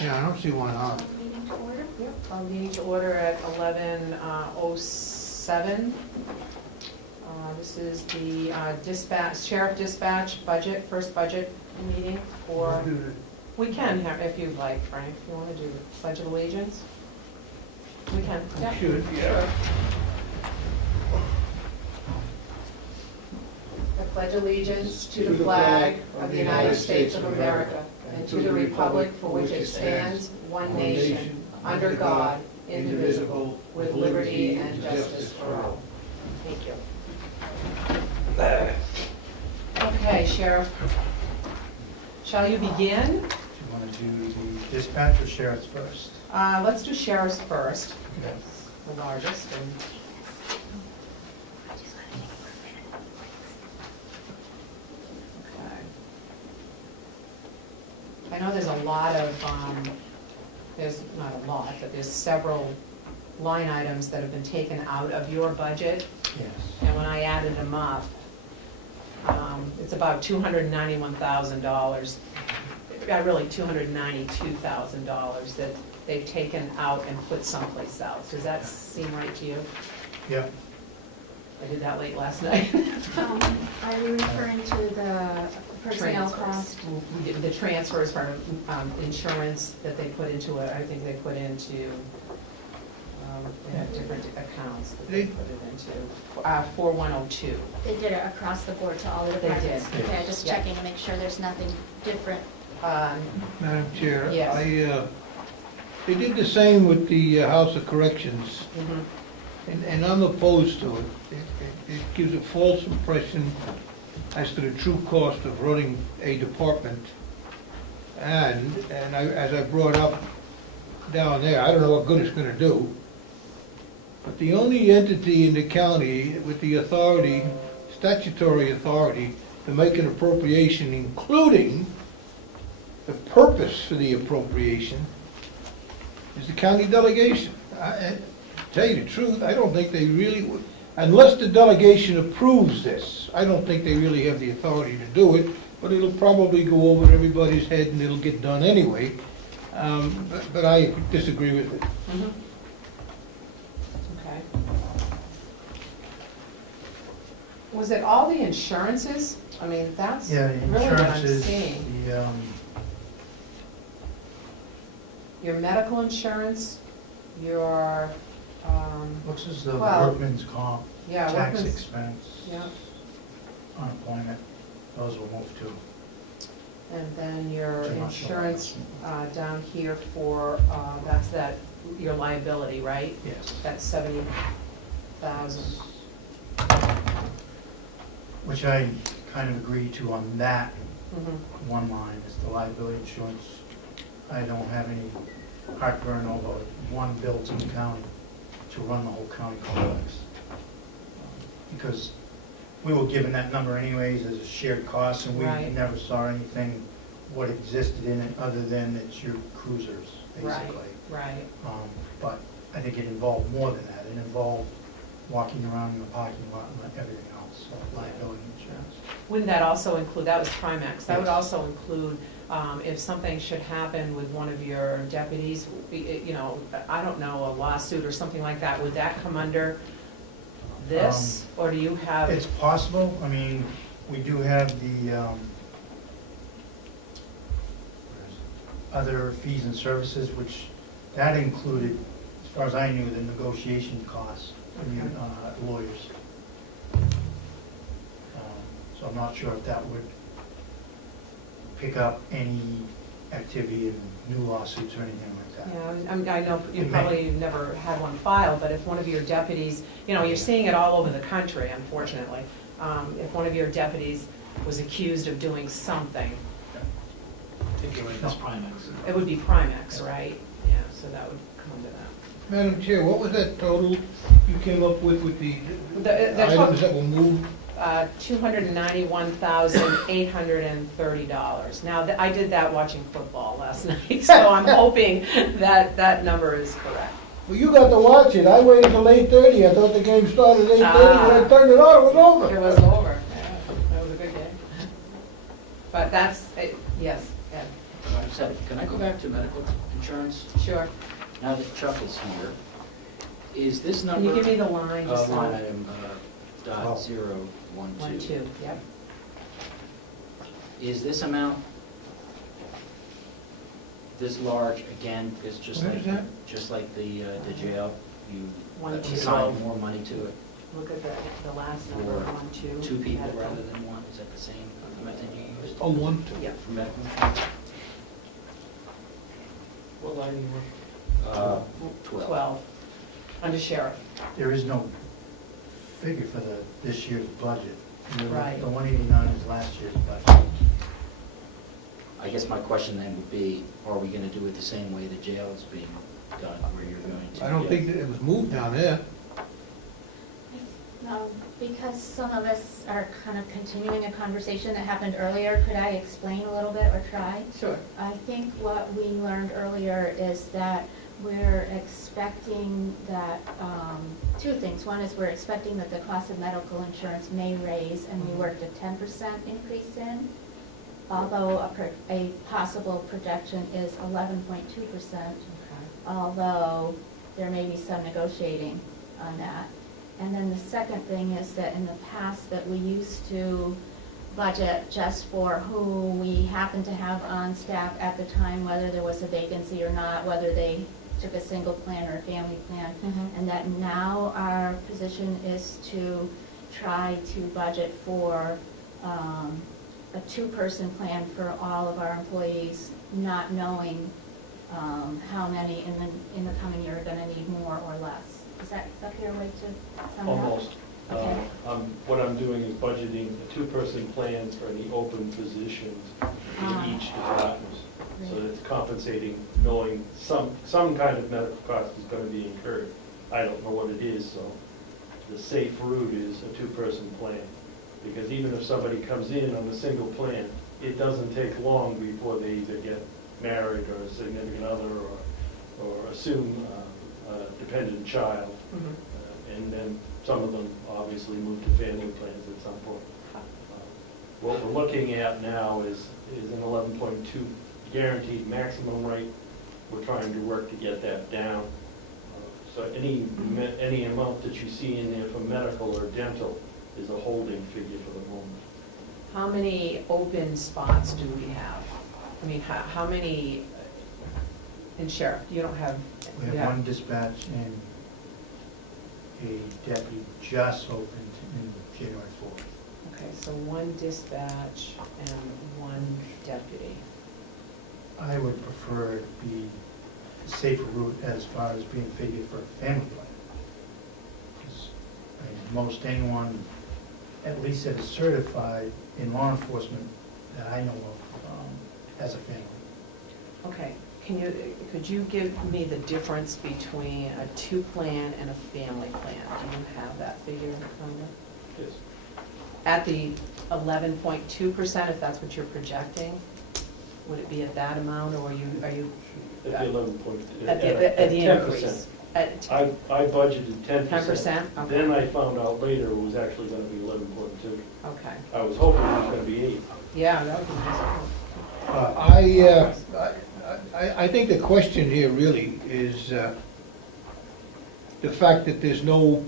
Yeah, I don't see one on. Meeting to order? Yep, I'll meeting to order at 11:07. This is the sheriff dispatch budget, first budget meeting for, we can have, if you'd like, Frank, if you want to do the Pledge of Allegiance. We can. Yep. Should, yeah. Sure. I pledge allegiance to the flag of the United States of America and to the republic for which it stands, one nation, under God, indivisible, with liberty and justice for all. Thank you. Okay, Sheriff. Shall you begin? Do you want to do the dispatch or sheriff's first? Let's do sheriff's first. Yes. The largest. And I know there's a lot of, there's not a lot, but there's several line items that have been taken out of your budget. Yes. And when I added them up, it's about $291,000, really $292,000 that they've taken out and put someplace else. Does that seem right to you? Yep. I did that late last night. Are you referring to the personnel cost? The transfers for insurance that they put into it, I think they put into, they have different accounts that they put it into. 4102. They did it across the board to all the They departments? did. Okay, just Yeah. checking to make sure there's nothing different. Madam Chair, Yes. they did the same with the House of Corrections, Mhm. and I'm opposed to it. It gives a false impression as to the true cost of running a department. And as I brought up down there, I don't know what good it's gonna do. But the only entity in the county with the authority, statutory authority, to make an appropriation, including the purpose for the appropriation, is the county delegation. To tell you the truth, I don't think they really would, unless the delegation approves this, I don't think they really have the authority to do it, but it'll probably go over everybody's head and it'll get done anyway. But I disagree with it. Mhm. Okay. Was it all the insurances? I mean, that's Yeah, the really what I'm insurances, seeing. Your medical insurance, your, looks as though the Well, workman's comp, yeah, tax workman's, expense, yeah, unemployment, those will move too. and then your Too much insurance down here for, your liability, right? Yes. That's 70,000. Which I kind of agree to on that Mhm. one line, is the liability insurance. I don't have any heartburn over one bill to the county to run the whole county complex. Because we were given that number anyways as a shared cost, and we Right. never saw anything what existed in it other than it's your cruisers, basically. Right. But I think it involved more than that. It involved walking around in the parking lot and everything else, so liability insurance. Wouldn't that also include, that was Primex, that would Yes. also include if something should happen with one of your deputies, you know, I don't know, a lawsuit or something like that, would that come under this? Or do you have? It's possible. I mean, we do have the other fees and services, which that included, as far as I knew, the negotiation costs from your lawyers. So I'm not sure if that would pick up any activity in new lawsuits or anything like that. Yeah, I know you It may. probably never had one filed, but if one of your deputies, you know, you're seeing it all over the country, unfortunately. If one of your deputies was accused of doing something, it would be Primex, right? Yeah, so that would come to that. Madam Chair, what was that total you came up with the The items that were moved? $291,830. Now, I did that watching football last night, so I'm hoping that that number is correct. Well, you got to watch it. I waited till 8:30. I thought the game started at 8:30. When I turned it on, it was over. It was over. Yeah, that was a good game. But that's, yes, Ed. said, can I go back to medical insurance? Sure. Now that Chuck is here, is this Can number? you give me the line? just so- Line item, dot Oh. 012. 1, 2, yep. Is this amount this large, again, because just Where like, is that? just like the jail, you 1, 2. assign more money to it Look at the last number, for 1, 2. two people Medical. rather than one? Is that the same method you used Oh, 1, 2. Yep. for medical insurance? What line you want? 12. Under sheriff. There is no figure for this year's budget. Right. The 189 is last year's budget. I guess my question then would be, are we going to do it the same way the jail is being done, where you're going to? I don't think that it was moved down there. No, because some of us are kind of continuing a conversation that happened earlier, could I explain a little bit or try? Sure. I think what we learned earlier is that we're expecting that, two things. One is we're expecting that the cost of medical insurance may raise, and we worked a 10% increase in, although a possible projection is 11.2%, although there may be some negotiating on that. And then the second thing is that in the past that we used to budget just for who we happened to have on staff at the time, whether there was a vacancy or not, whether they took a single plan or a family plan, and that now our position is to try to budget for a two-person plan for all of our employees, not knowing how many in the coming year are going to need more or less. Is that a fair way to sum it up? Almost. Okay. What I'm doing is budgeting a two-person plan for any open positions in each department. So Great. it's compensating, knowing some kind of medical cost is going to be incurred. I don't know what it is, so the safe route is a two-person plan. Because even if somebody comes in on a single plan, it doesn't take long before they either get married or a significant other or assume a dependent child. And then some of them obviously move to family plans at some point. What we're looking at now is an 11.2 guaranteed maximum rate. We're trying to work to get that down. So any amount that you see in there for medical or dental is a holding figure for the moment. How many open spots do we have? I mean, how many in sheriff? You don't have. We have one dispatch and a deputy just opened in January 4th. Okay, so one dispatch and one deputy. I would prefer it be a safer route as far as being figured for a family plan. Because most anyone, at least that is certified in law enforcement that I know of, has a family. Okay, could you give me the difference between a two-plan and a family plan? Do you have that figure in front of you? Yes. At the 11.2%, if that's what you're projecting, would it be at that amount, or are you? At the 11 point. At the 10%. increase? I budgeted 10%. 10%? Okay. Then I found out later it was actually going to be 11.2. Okay, I was hoping it was going to be 8. yeah, that would be nice. I think the question here really is the fact that there's no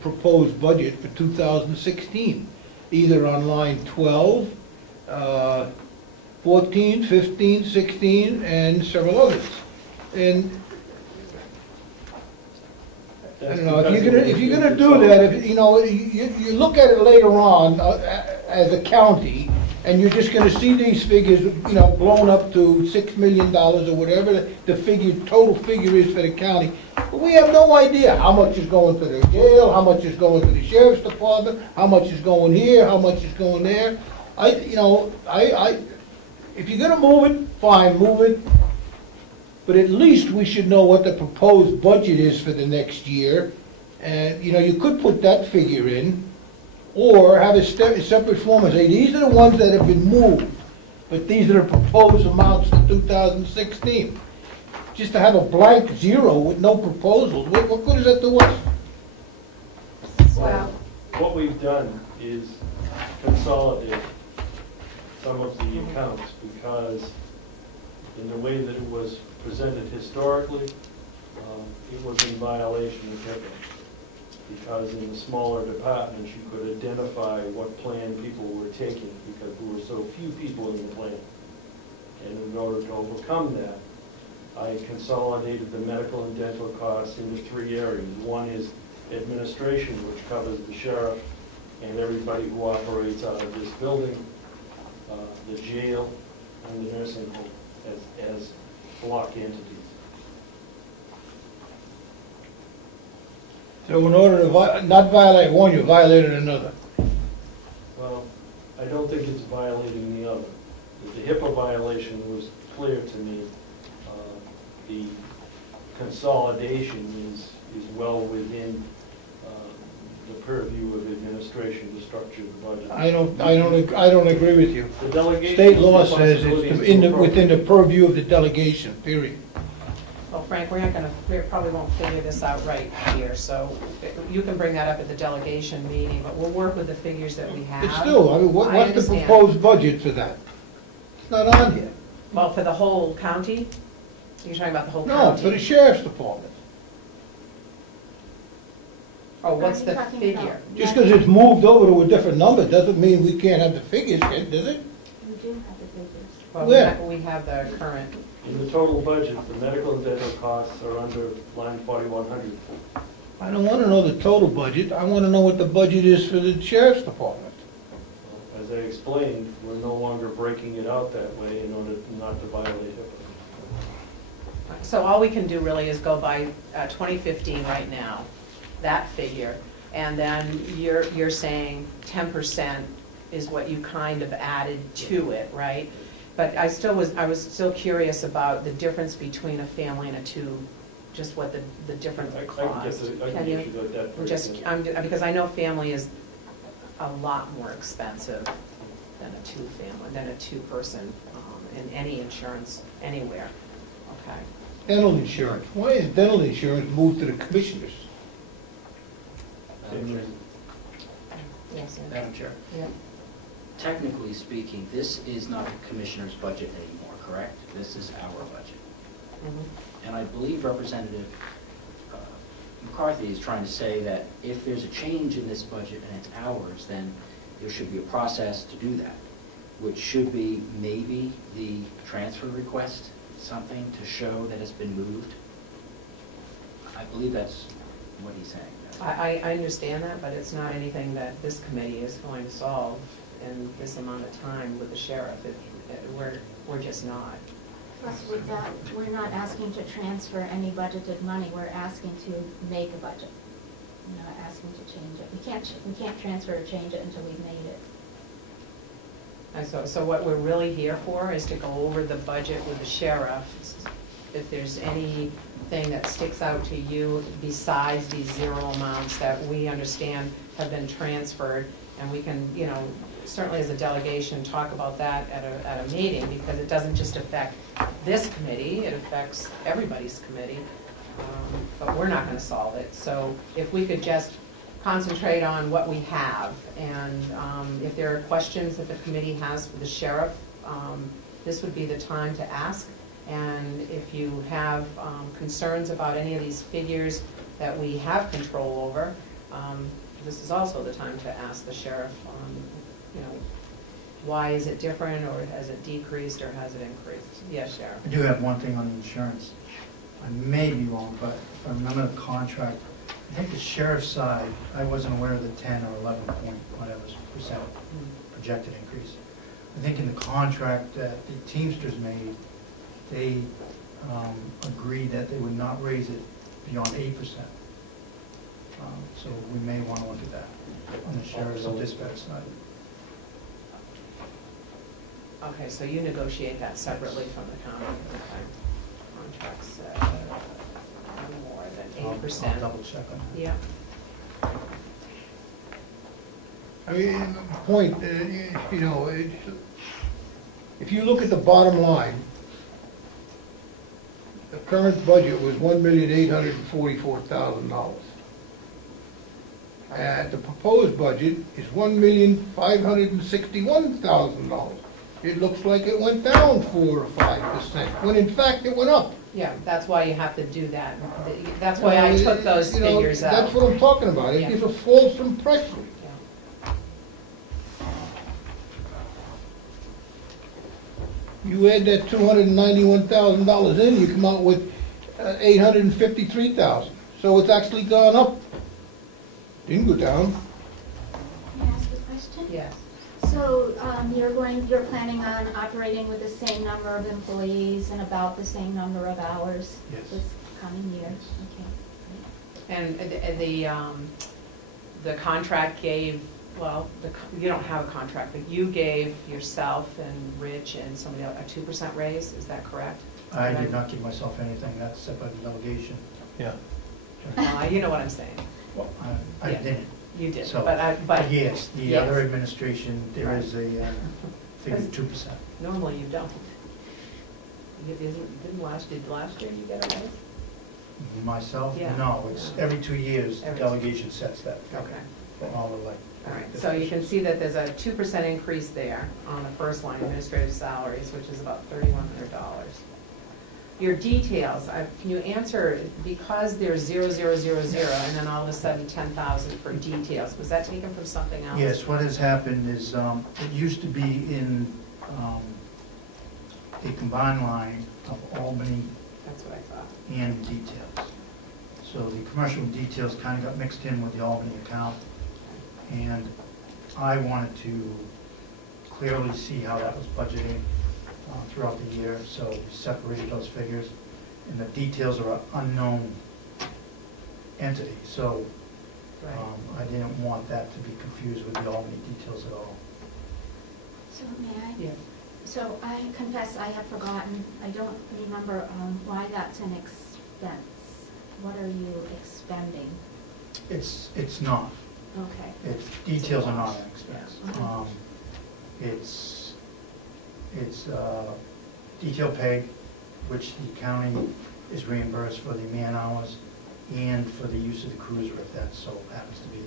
proposed budget for 2016, either on line 12, 14, 15, 16, and several others. And I don't know, if you're gonna do that, you look at it later on as a county, and you're just gonna see these figures, blown up to $6 million or whatever the total figure is for the county. But we have no idea how much is going to the jail, how much is going to the sheriff's department, how much is going here, how much is going there. If you're gonna move it, fine, move it. But at least we should know what the proposed budget is for the next year. And, you could put that figure in, or have a separate form and say, these are the ones that have been moved, but these are the proposed amounts for 2016. Just to have a blank zero with no proposals, what good is that to us? Well, What we've done is consolidate some of the accounts because in the way that it was presented historically, it was in violation of HIPAA. Because in the smaller departments, you could identify what plan people were taking because there were so few people in the plan. And in order to overcome that, I consolidated the medical and dental costs into 3 areas. One is administration, which covers the sheriff and everybody who operates out of this building, the jail, and the nursing home as block entities. So in order to not violate one, you violated another. Well, I don't think it's violating the other. The HIPAA violation was clear to me. The consolidation is well within the purview of administration to structure the budget. I don't agree with you. The delegation. State law says it's within the purview of the delegation, period. Well, Frank, we probably won't figure this out right here, so you can bring that up at the delegation meeting, but we'll work with the figures that we have. It's still, I mean, I what's the understand. proposed budget for that? It's not on here. Well, for the whole county? You're talking about the whole No, county? for the sheriff's department. Oh, what's the Are you talking figure? about- Just because it's moved over to a different number doesn't mean we can't have the figures, does it? We do have the figures. Well, Where? we have the current, In the total budget, the medical and dental costs are under line 4100. I don't want to know the total budget. I want to know what the budget is for the sheriff's department. As I explained, we're no longer breaking it out that way in order not to violate HIPAA. so all we can do really is go by 2015 right now, that figure, and then you're saying 10% is what you kind of added to it, right? But I was still curious about the difference between a family and a two, just what the different I cost. can get you that. pretty Just, soon. because I know family is a lot more expensive than a two-family, than a two-person in any insurance anywhere. Okay. Dental insurance. Why is dental insurance moved to the commissioners? Madam Chair. Yes. Madam Chair, Yeah. technically speaking, this is not the commissioner's budget anymore, correct? This is our budget. Mhm. And I believe Representative McCarthy is trying to say that if there's a change in this budget and it's ours, then there should be a process to do that, which should be maybe the transfer request, something to show that it's been moved. I believe that's what he's saying. I understand that, but it's not anything that this committee is going to solve in this amount of time with the sheriff. We're just not. Plus with that, we're not asking to transfer any budgeted money, we're asking to make a budget. We're not asking to change it. We can't transfer or change it until we've made it. And so what we're really here for is to go over the budget with the sheriff. If there's anything that sticks out to you besides these zero amounts that we understand have been transferred, and we can, certainly as a delegation, talk about that at a meeting, because it doesn't just affect this committee, it affects everybody's committee, but we're not going to solve it. So if we could just concentrate on what we have, and if there are questions that the committee has for the sheriff, this would be the time to ask. And if you have concerns about any of these figures that we have control over, this is also the time to ask the sheriff, why is it different, or has it decreased, or has it increased? Yes, Sheriff. I do have one thing on the insurance. I may be wrong, but if I remember the contract, I think the sheriff's side, I wasn't aware of the 10 or 11 point whatever percent projected increase. I think in the contract that the Teamsters made, they agreed that they would not raise it beyond 8%. So we may want to look at that on the sheriff's and dispatch side. Okay, so you negotiate that separately from the county. Okay. Contracts no more than 8%. I'll double check on that. Yeah. I mean, the point, if you look at the bottom line, the current budget was $1,844,000. And the proposed budget is $1,561,000. it looks like it went down 4 or 5%, when in fact it went up. Yeah, that's why you have to do that. That's why I took those You know, figures out. That's what I'm talking about, it Yeah. gives a false impression. Yeah. You add that $291,000 in, you come out with $853,000. So it's actually gone up. Didn't go down. Can I ask a question? Yes. So, you're planning on operating with the same number of employees and about the same number of hours Yes. this coming year? Okay. And the contract gave, well, you don't have a contract, but you gave yourself and Rich and somebody else a 2% raise, is that correct? I did not give myself anything, that's set by the delegation. Yeah. You know what I'm saying. Well, I Yeah. didn't. You did, So, but yes, the yes. other administration, there Right. is a figure of 2%. normally you don't. Did last year you get a raise? Myself, Yeah. no, it's every 2 years, the Every- delegation sets that figure Okay. for all of like. All right, so you can see that there's a 2% increase there on the first line, administrative salaries, which is about $3,100. Your details, can you answer, because there's 0,000, and then all of a sudden 10,000 for details, was that taken from something else? Yes, what has happened is, it used to be in a combined line of Albany That's what I thought. and details. So the commercial details kind of got mixed in with the Albany account, and I wanted to clearly see how that was budgeting throughout the year, so we separated those figures, and the details are an unknown entity, so Right. I didn't want that to be confused with the Albany details at all. So may I? Yeah. So I confess I have forgotten, I don't remember why that's an expense. What are you expending? It's not. Okay. It's, details are not an expense. Yeah. It's detail pay, which the county is reimbursed for the man hours and for the use of the cruiser, if that so happens to be.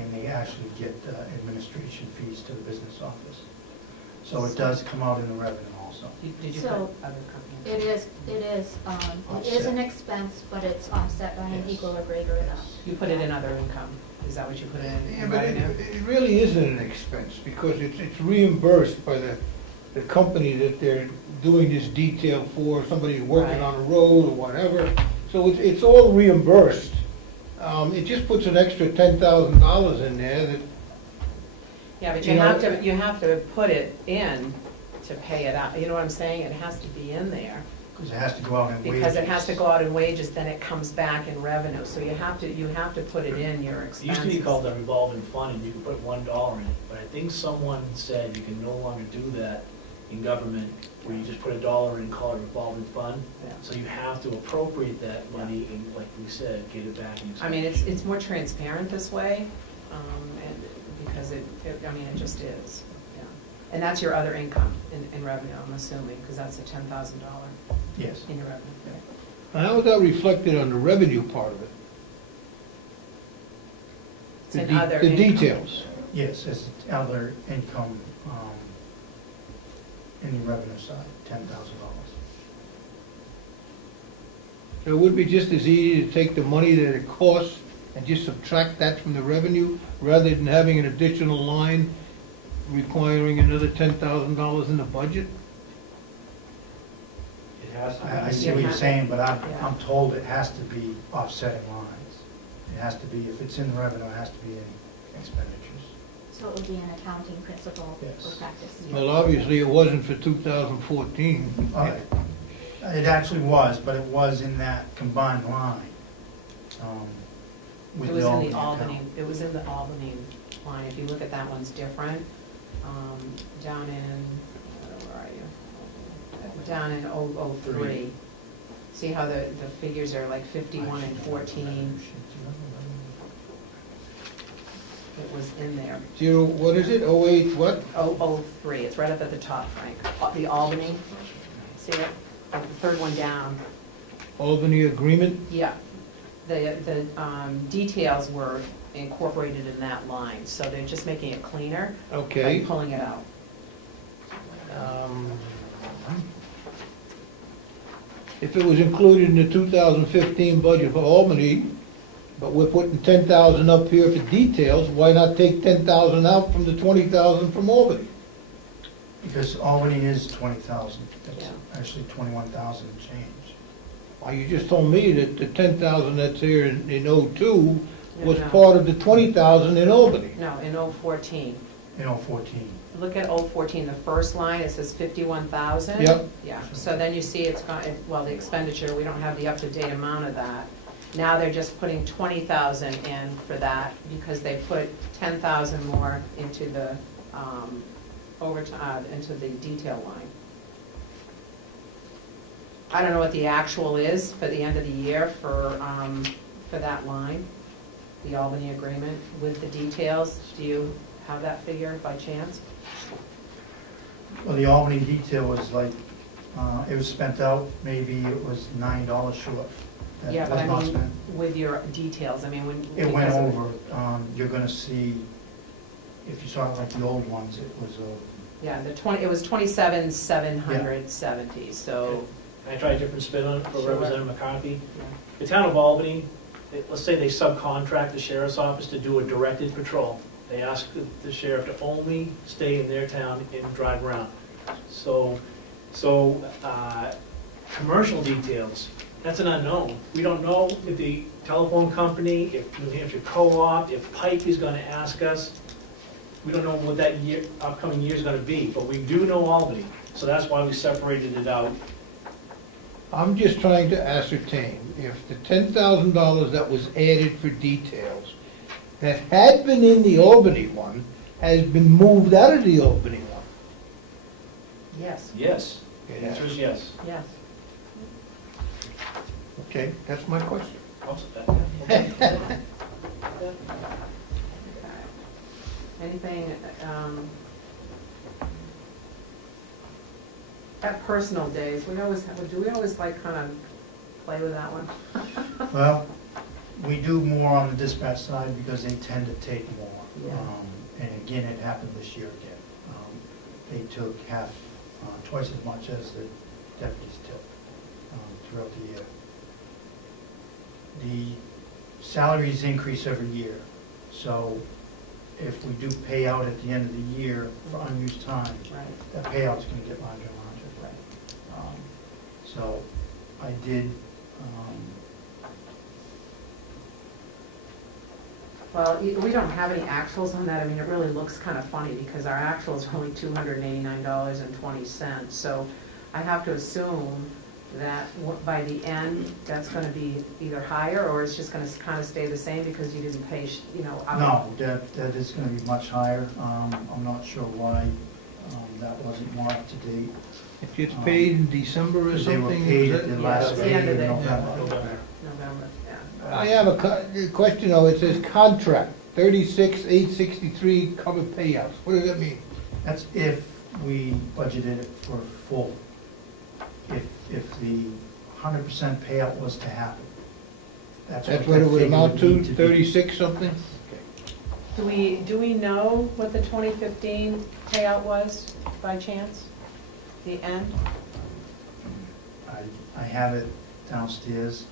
And they actually get administration fees to the business office. So it does come out in the revenue also. Did you put So, other companies? It is an expense, but it's offset by an Yes. equal or greater amount. You put it in other income, is that what you put it in? Yeah, in but revenue? it really isn't an expense, because it's reimbursed by the company that they're doing this detail for, somebody working Right. on a road or whatever. So it's all reimbursed. It just puts an extra $10,000 in there that, Yeah, but you you know- have to put it in to pay it out, you know what I'm saying? It has to be in there, Because it has to go out in wages. because it has to go out in wages, then it comes back in revenue, so you have to put it in your It expenses. used to be called a revolving fund, and you could put $1 in it, but I think someone said you can no longer do that in government, where you just put $1 in, call it a revolving fund. Yeah. So you have to appropriate that money and, like we said, get it back in. I mean, it's more transparent this way, and because it just is, yeah. And that's your other income in revenue, I'm assuming, because that's a $10,000 Yes. in your revenue. how is that reflected on the revenue part of it? It's in other The income. details. Yes, it's other income in the revenue side, $10,000. So it would be just as easy to take the money that it costs and just subtract that from the revenue, rather than having an additional line requiring another $10,000 in the budget? It has to be. I see what you're saying, but Yeah. I'm told it has to be offsetting lines. It has to be, if it's in revenue, it has to be in expenditures. So it would be an accounting principle Yes. for practice. Well, obviously, it wasn't for 2014. It actually was, but it was in that combined line. with It was in the account. Albany, it was in the Albany line, if you look at that one's different, down in, where are you? Down in 003. See how the figures are like 51 and 14, it was in there. Zero, what is it, 08 what? 003, it's right up at the top, Frank, the Albany, see it, the third one down. Albany agreement? Yeah, the details were incorporated in that line, so they're just making it cleaner by Okay. pulling it out. If it was included in the 2015 budget for Albany, but we're putting 10,000 up here for details, why not take 10,000 out from the 20,000 from Albany? Because Albany is 20,000, it's Yeah. actually 21,000 and change. Well, you just told me that the 10,000 that's here in '02 was No. part of the 20,000 in Albany. No, in 014. In 014. Look at 014, the first line, it says 51,000. Yep. Yeah, so then you see it's got, well, the expenditure, we don't have the up-to-date amount of that. Now they're just putting 20,000 in for that because they put 10,000 more into the, into the detail line. I don't know what the actual is for the end of the year for that line, the Albany agreement with the details. Do you have that figure by chance? Well, the Albany detail was like, it was spent out, maybe it was $9 short. That Yeah, but was I not mean, spent. with your details, I mean, when. It went because of- over, you're gonna see, if you saw like the old ones, it was, Yeah, it was 27,770, so, Can I try a different spin on it for Sure. Representative McCarthy? yeah. The town of Albany, let's say they subcontract the sheriff's office to do a directed patrol. They ask the sheriff to only stay in their town and drive around. So, commercial details, that's an unknown. We don't know if the telephone company, if New Hampshire Co-op, if Pike is gonna ask us. We don't know what that year, upcoming year is gonna be, but we do know Albany. So that's why we separated it out. I'm just trying to ascertain if the $10,000 that was added for details that had been in the Albany one has been moved out of the Albany one. Yes, Yes. It The answer has. is yes. yes. Okay, that's my question. Okay. Anything, at personal days, do we always like kind of play with that one? well, we do more on the dispatch side because they tend to take more. Yeah. And again, it happened this year again. They took twice as much as the deputies took throughout the year. The salaries increase every year, so if we do pay out at the end of the year for unused time, Right, that payout's gonna get larger and larger. right. So I did, Well, we don't have any actuals on that. I mean, it really looks kind of funny because our actuals are only $289.20. So I have to assume that by the end, that's going to be either higher or it's just going to kind of stay the same because you didn't pay, out. no, that is gonna be much higher. I'm not sure why that wasn't more up to date. It gets paid in December or They were something? paid is at the it? last it's the day end of in the- November. November. November, yeah. I have a question though, it says contract, 36,863 cover payouts, what does that mean? That's if we budgeted it for full. If the 100% payout was to happen. That's that what it would figure amount to, need be. 36 something? Do we know what the 2015 payout was by chance? The end? I have it downstairs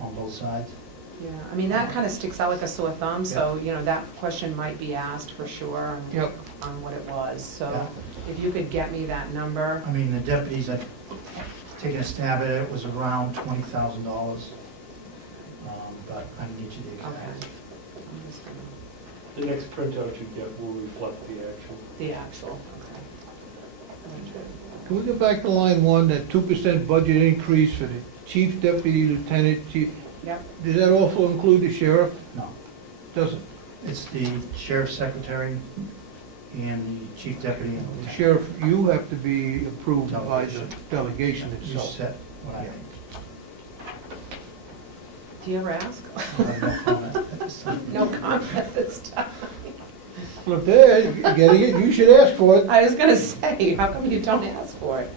on both sides. Yeah, I mean, that kind of sticks out like a sore thumb, so, that question might be asked for sure Yep. on what it was. So Yeah. if you could get me that number. I mean, the deputies, I've taken a stab at it, was around $20,000. But I can get you the Okay. exact. I'm just gonna- The next printout you get will reflect the actual. The actual, okay. Can we go back to line one, that 2% budget increase for the chief, deputy, lieutenant, chief? Yep, Does that also include the sheriff? No, Doesn't. it's the sheriff's secretary and the chief deputy and the lieutenant. Sheriff, you have to be approved by the delegation You itself. set what I think. do you ever ask? I have no comment at this time. No comment this time. Look there, getting it, you should ask for it. I was gonna say, how come you don't ask for it?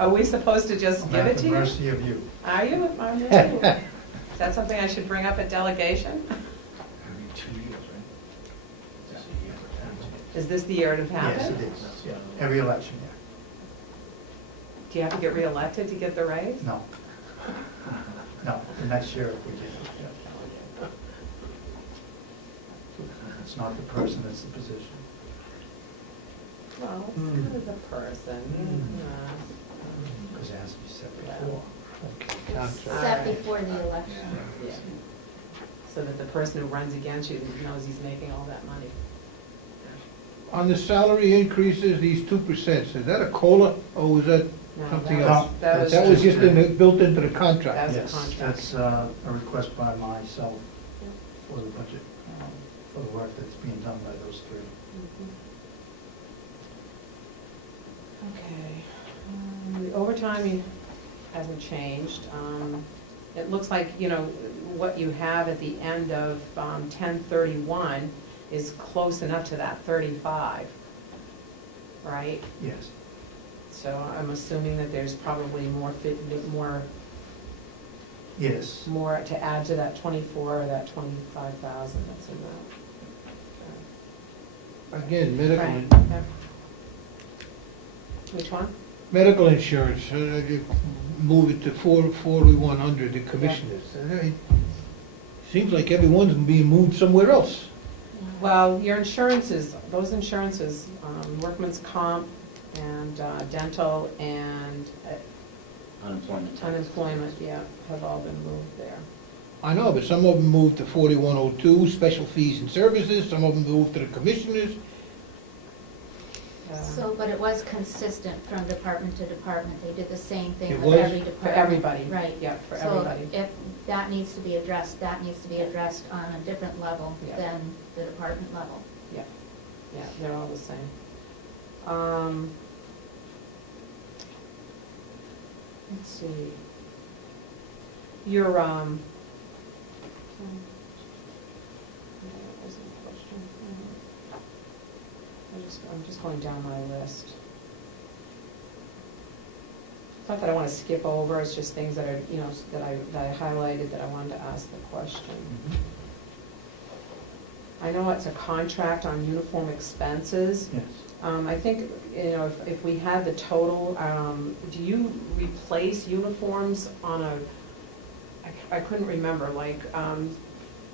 Are we supposed to just give it to I'm you? at the mercy of you. Are you? I'm just- Is that something I should bring up at delegation? Every 2 years, right? Is this the year it Yes, happened? it is. Yeah. Every election, Do you have to get reelected to get the raise? No. No, the next year if we get it, yeah. It's not the person, it's the position. Well, it's kind of the person, Because it has to be set before. Set before the election. yeah. So that the person who runs against you knows he's making all that money. On the salary increases, these 2%, is that a COLA, or was that No, something that else? was- that was That was just- just built into the contract. That's a Yes, contract. that's a request by myself for the budget, for the work that's being done by those three. Okay. The overtime hasn't changed. It looks like, you know, what you have at the end of 10/31 is close enough to that 35, right? Yes. So I'm assuming that there's probably more Yes. more to add to that 24 or that 25,000 that's in that. Again, medical, Right, yeah. Which one? medical insurance, you move it to 4,100, the commissioners. It seems like everyone's being moved somewhere else. Well, your insurances, those insurances, workman's comp and dental and Unemployment tax. unemployment, yeah, have all been moved there. I know, but some of them moved to 4102, special fees and services, some of them moved to the commissioners. So, but it was consistent from department to department. They did the same It thing was? with every For department. everybody. Right. Yeah, for everybody. So if that needs to be addressed, that needs to be addressed on a different level Yeah. than the department level. Yeah, they're all the same. Let's see. Your, that wasn't a question. I'm just going down my list. It's not that I want to skip over, it's just things that are, you know, that I highlighted that I wanted to ask the question. I know it's a contract on uniform expenses. Yes. I think, you know, if we had the total, do you replace uniforms on a, I couldn't remember, like,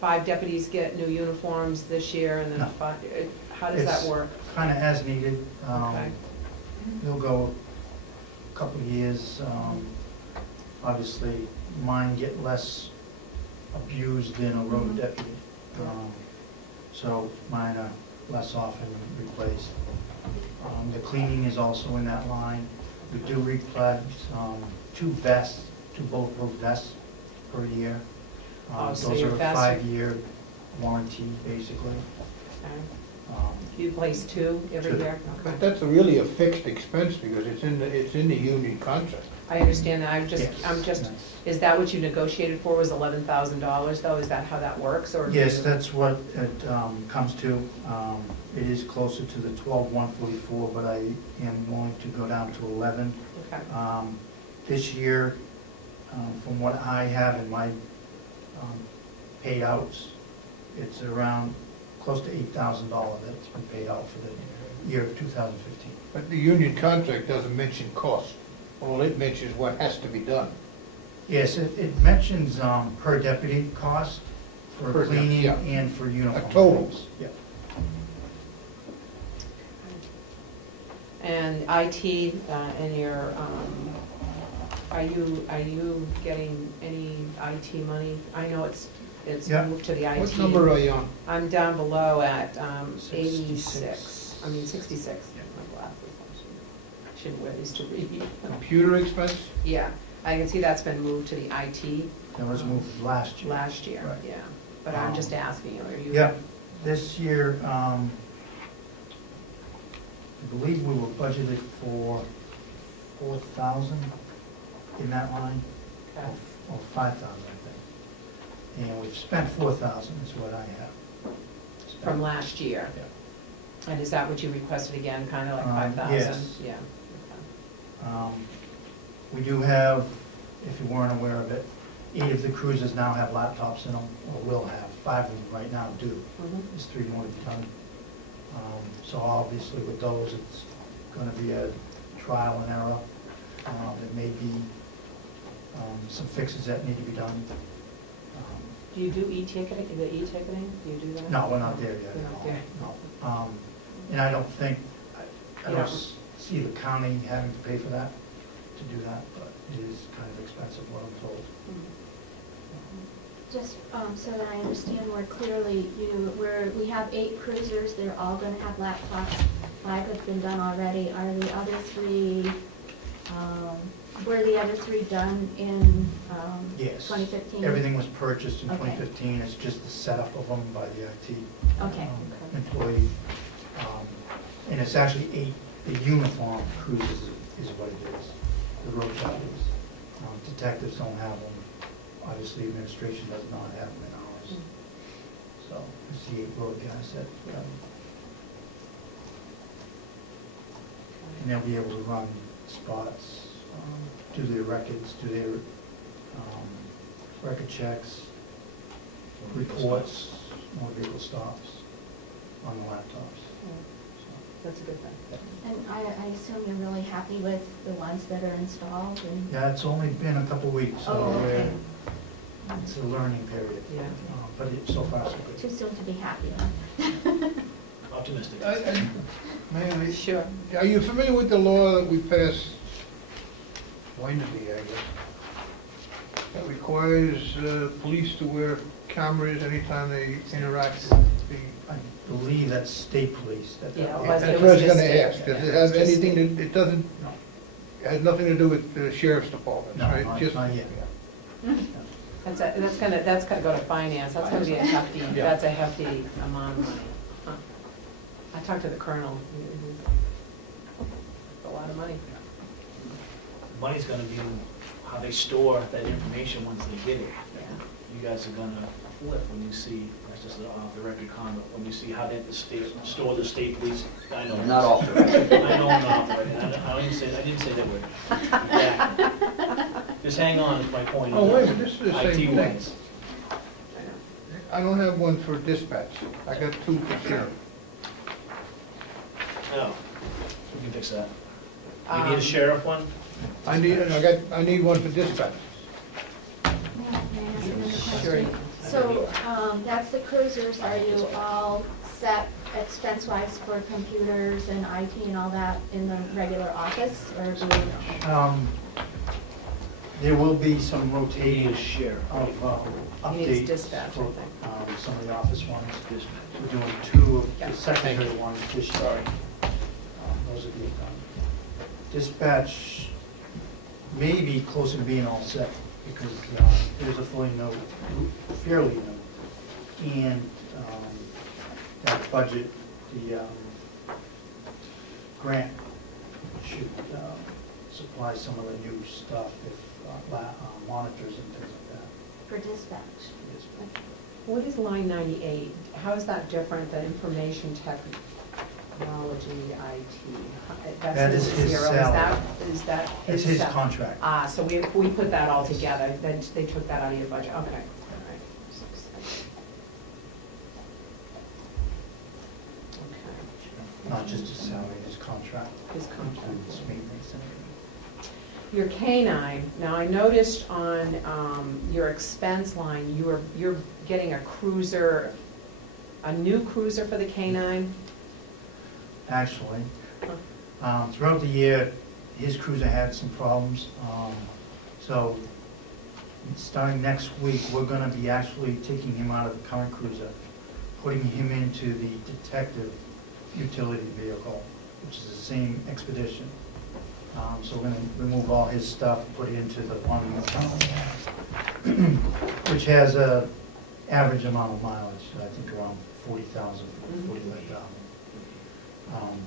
5 deputies get new uniforms this year and then No. 5, how does that It's work? Kind of as needed. Okay. They'll go a couple of years. Obviously, mine get less abused than a road deputy. So mine are less often replaced. The cleaning is also in that line. We do replace 2 vests, both vests per year. Oh, so Those your are a vests are- 5-year warranty, basically. Okay. Um, You place 2 every 2. year? But Okay. that's really a fixed expense because it's in the union contract. I understand that, I'm just, Yes. is that what you negotiated for, was $11,000 though? Is that how that works, or? do Yes, you- that's what it comes to. It is closer to the 12,144, but I am willing to go down to 11. Okay. This year, from what I have in my payouts, it's around close to $8,000 that's been paid out for the year of 2015. But the union contract doesn't mention cost. All it mentions what has to be done. Yes, it mentions per deputy cost for Per deputy, cleaning yeah. and for uniform. A total. Yeah. And IT, in your, are you getting any IT money? I know it's Yeah. moved to the IT. What number are you on? I'm down below at 66. 66. Yeah. My glasses, I shouldn't wear these to read. Computer expense? Yeah, I can see that's been moved to the IT That was moved last year. last year, Right. yeah. But I'm just asking, are you? Yeah, this year, I believe we were budgeted for 4,000 in that line, Okay. or 5,000, I think. And we've spent 4,000 is what I have. spent. From last year? Yeah. And is that what you requested again, kind of like 5,000? Yes. Yeah. We do have, if you weren't aware of it, 8 of the cruisers now have laptops in them, or will have. 5 of them right now do. Okay. Mhm. There's 3 more to come. So obviously with those, it's gonna be a trial and error. There may be some fixes that need to be done. Do you do e-ticketing, the e-ticketing, do you do that? No, we're not there yet. You're not there. No. And I don't think, I Yeah. don't see the county having to pay for that, to do that, but it is kind of expensive, what I'm told. Just so that I understand more clearly, we have 8 cruisers, they're all gonna have laptops. 5 have been done already. Are the other 3, were the other 3 done in Yes. 2015? Everything was purchased in Okay. 2015, it's just the setup of them by the IT Okay. employee. And it's actually 8, the uniform cruises is what it is, the road deputies. Detectives don't have them, obviously administration does not have them in ours. So it's the 8 road guys that have them. And they'll be able to run spots, do their records, do their record checks, reports, motor vehicle stops on the laptops. That's a good thing. And I assume you're really happy with the ones that are installed and? Yeah, it's only been a couple weeks, so Oh, okay. it's a learning period. Yeah. But so far so Too good. soon to be happy, huh? Optimistic. Man, Sure. are you familiar with the law that we passed Wednesday, I guess? That requires police to wear cameras anytime they interact with the... I believe that's state police. Yeah, it was- That's it what I was just gonna state, ask. Does it yeah. have It's just anything, state. it doesn't, No, it has nothing to do with the sheriff's department, no, right? not Just- not yet. That's gonna go to finance, that's gonna be a hefty, Yeah. that's a hefty amount of money. Huh. I talked to the colonel, it's a lot of money. Money's gonna be in how they store that information once they get it. Yeah. You guys are gonna flip when you see, that's just off the record comment, when you see how they store the state police. I know. Not off the record. I know I'm not off the record. I didn't say that word. Exactly. Just hang on, is my point. Oh, wait a minute, this is the same IT thing. wise. I don't have one for dispatch. I got 2 for sheriff. No, we can fix that. You need a sheriff one? I need one for dispatch. May I ask another Sure. question? So, that's the cruisers, are you all set expense-wise for computers and IT and all that in the regular office, or do you? There will be some You need a rotating sheriff. of He needs updates dispatch, I for think. some of the office ones. We're doing 2 of Yeah. the secondary ones this year. Sorry. Those will be done. Dispatch may be closer to being all set, because there's a fairly new, and that budget, the grant should supply some of the new stuff, if monitors and things like that. For dispatch? Yes. What is line 98? How is that different than information technology IT? That's That in is the his zero. salary. Is that? It's his sal- contract. Ah, so we put that all together, then they took that out of your budget, okay. All right. Okay. Not just his salary, his contract. His contract. His maintenance and everything. Your K-9, now I noticed on your expense line, you're getting a cruiser, a new cruiser for the K-9? Actually, throughout the year, his cruiser had some problems. So starting next week, we're gonna be actually taking him out of the current cruiser, putting him into the detective utility vehicle, which is the same expedition. So we're gonna remove all his stuff, put it into the one, which has a average amount of mileage, I think around 40,000, 45,000.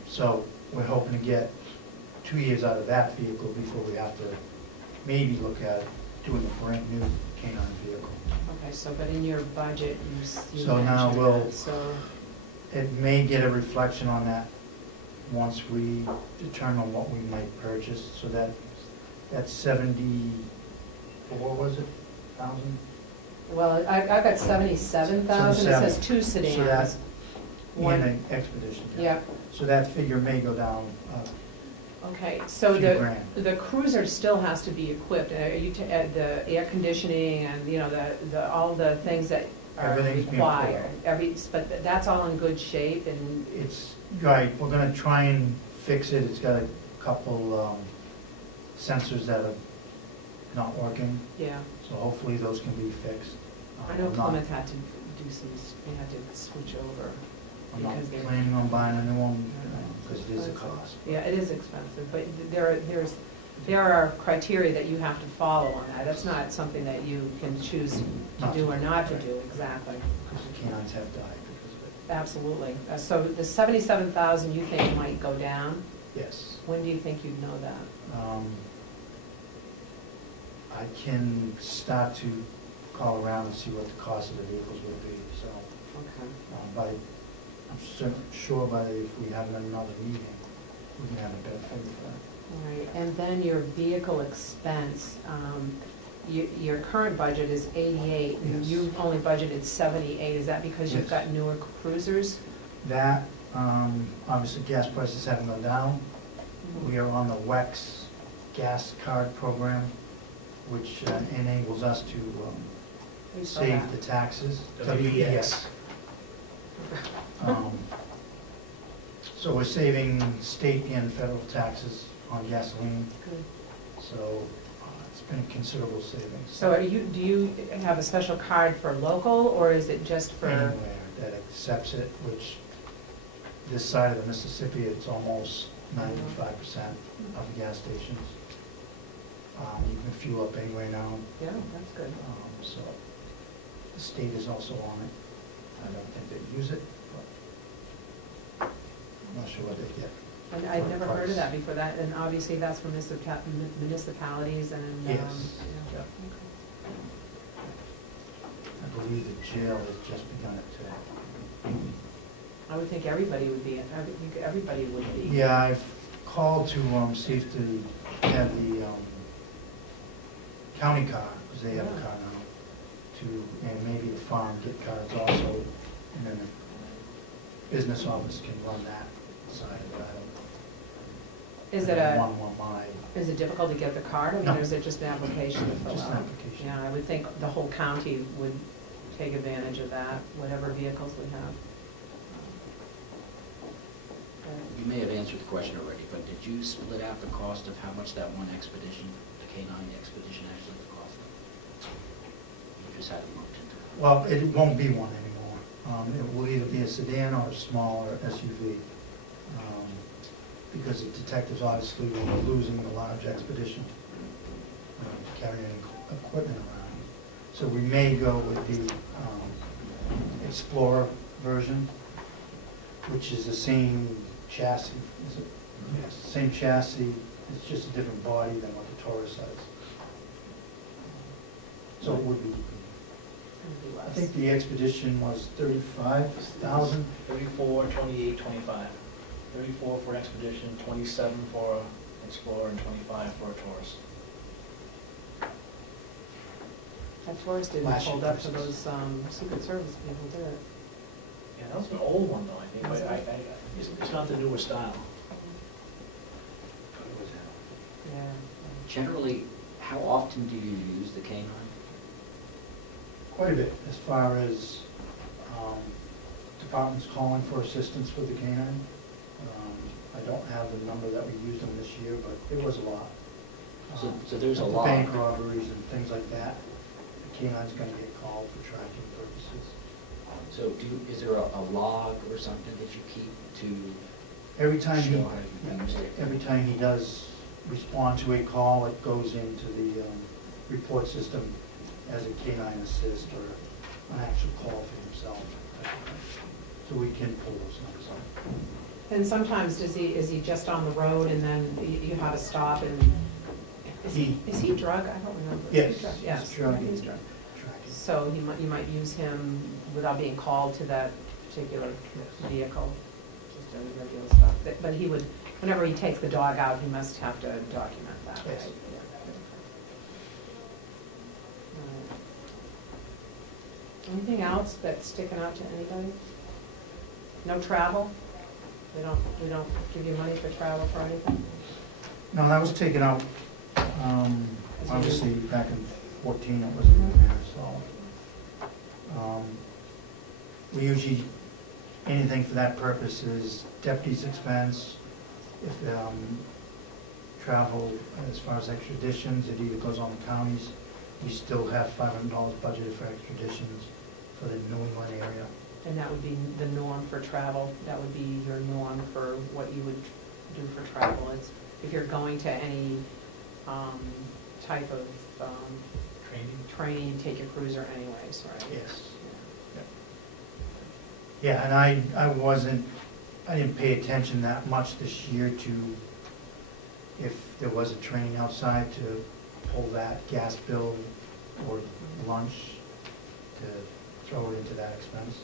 So we're hoping to get 2 years out of that vehicle before we have to maybe look at doing a brand new K-9 vehicle. Okay, so, but in your budget, you So now mentioned we'll- that, so, It may get a reflection on that once we determine what we might purchase, so that's 74, was it, thousand? well, I've got 77,000, it says 2 So that, sedans. in One, an expedition. yeah, So that figure may go down Okay, so Few grand. the cruiser still has to be equipped, the air conditioning and, you know, all the things that are Everything's being required. put But that's all in good shape and, It's, right, we're gonna try and fix it. It's got a couple sensors that are not working, yeah. so hopefully those can be fixed. I know I'm not- Plymouth had to do some, they had to switch over. I'm not because they're- planning on buying a new one, because it is a cost. Yeah, it is expensive, but there are criteria that you have to follow on that. That's not something that you can choose to do or not to do, exactly. Because the canines have died because of it. Absolutely. So the 77,000 you think might go down? Yes. When do you think you'd know that? I can start to call around and see what the cost of the vehicles would be, so, Okay. I'm sure if we have another meeting, we can have a better figure for that. All right, and then your vehicle expense, your current budget is 88, and Yes. you've only budgeted 78. Is that because you've Yes. got newer cruisers? That, obviously gas prices haven't gone down. We are on the WEX gas card program, which enables us to We saw save that. the taxes. WEX. So we're saving state and federal taxes on gasoline, Good. so it's been a considerable savings. So do you have a special card for local, or is it just for? Anywhere that accepts it, which this side of the Mississippi, it's almost 95% of the gas stations. You can fuel up anywhere now, Yeah, that's good. so the state is also on it. I don't think they use it, but I'm not sure what they get. And I'd never heard of that before, that, and obviously that's for municipalities and. Yes. Yeah. Yep. I believe the jail has just begun it today. I would think everybody would be, everybody would be. Yeah, I've called to see if they have the county car, because they have a car now, and maybe the farm get cards also, and then the business office can run that side of it. Is I it don't want one my, is it difficult to get the card, I mean, No. or is it just an application to fill out? just an application. Yeah, I would think the whole county would take advantage of that, whatever vehicles we have. You may have answered the question already, but did you split out the cost of how much that one expedition, the K-9 expedition actually cost? You just hadn't looked into it. Well, it won't be one anymore. It will either be a sedan or a smaller SUV. Because the detectives obviously were losing the large expedition, carrying equipment around. So we may go with the Explorer version, which is the same chassis. Is it? Yes, same chassis. It's just a different body than what the Taurus has. So it would be. I think the expedition was 35,000. 34, 28, 25. 34 for Expedition, 27 for Explorer, and 25 for a Taurus. That Taurus didn't Last hold year up to prices. those Secret Service people, did it? Yeah, that was an old one though, I think, but it's not the newer style. Yeah. Generally, how often do you use the K-9? Quite a bit, as far as departments calling for assistance with the K-9. I don't have the number that we used them this year, but it was a lot. So there's a Like the lot. bank robberies and things like that, the K-9's gonna get called for tracking purposes. So is there a log or something that you keep to Every time he, show how you used it? every time he does respond to a call, it goes into the report system as a K-9 assist or an actual call for himself. So we can pull those numbers out. And sometimes is he just on the road and then you have to stop and, is he drug? I don't remember. Is he Yes, drug? he's Yes, drugging. he's drug. Tracking. So you might use him without being called to that particular vehicle, just doing regular stuff. But he would, whenever he takes the dog out, he must have to document that, right? Yes. Yeah. Right. Anything else that's sticking out to anybody? No travel? We don't give you money for travel for anything? No, that was taken out, obviously, back in 14, it wasn't in there, so. We usually, anything for that purpose is deputy's expense, if, travel, as far as extraditions, it either goes on the counties. We still have $500 budgeted for extraditions for the New England area. And that would be the norm for travel, that would be your norm for what you would do for travel. It's, if you're going to any type of training, take your cruiser anyways, right? Yes. Yeah, and I didn't pay attention that much this year to if there was a training outside to pull that gas bill or lunch to throw it into that expense.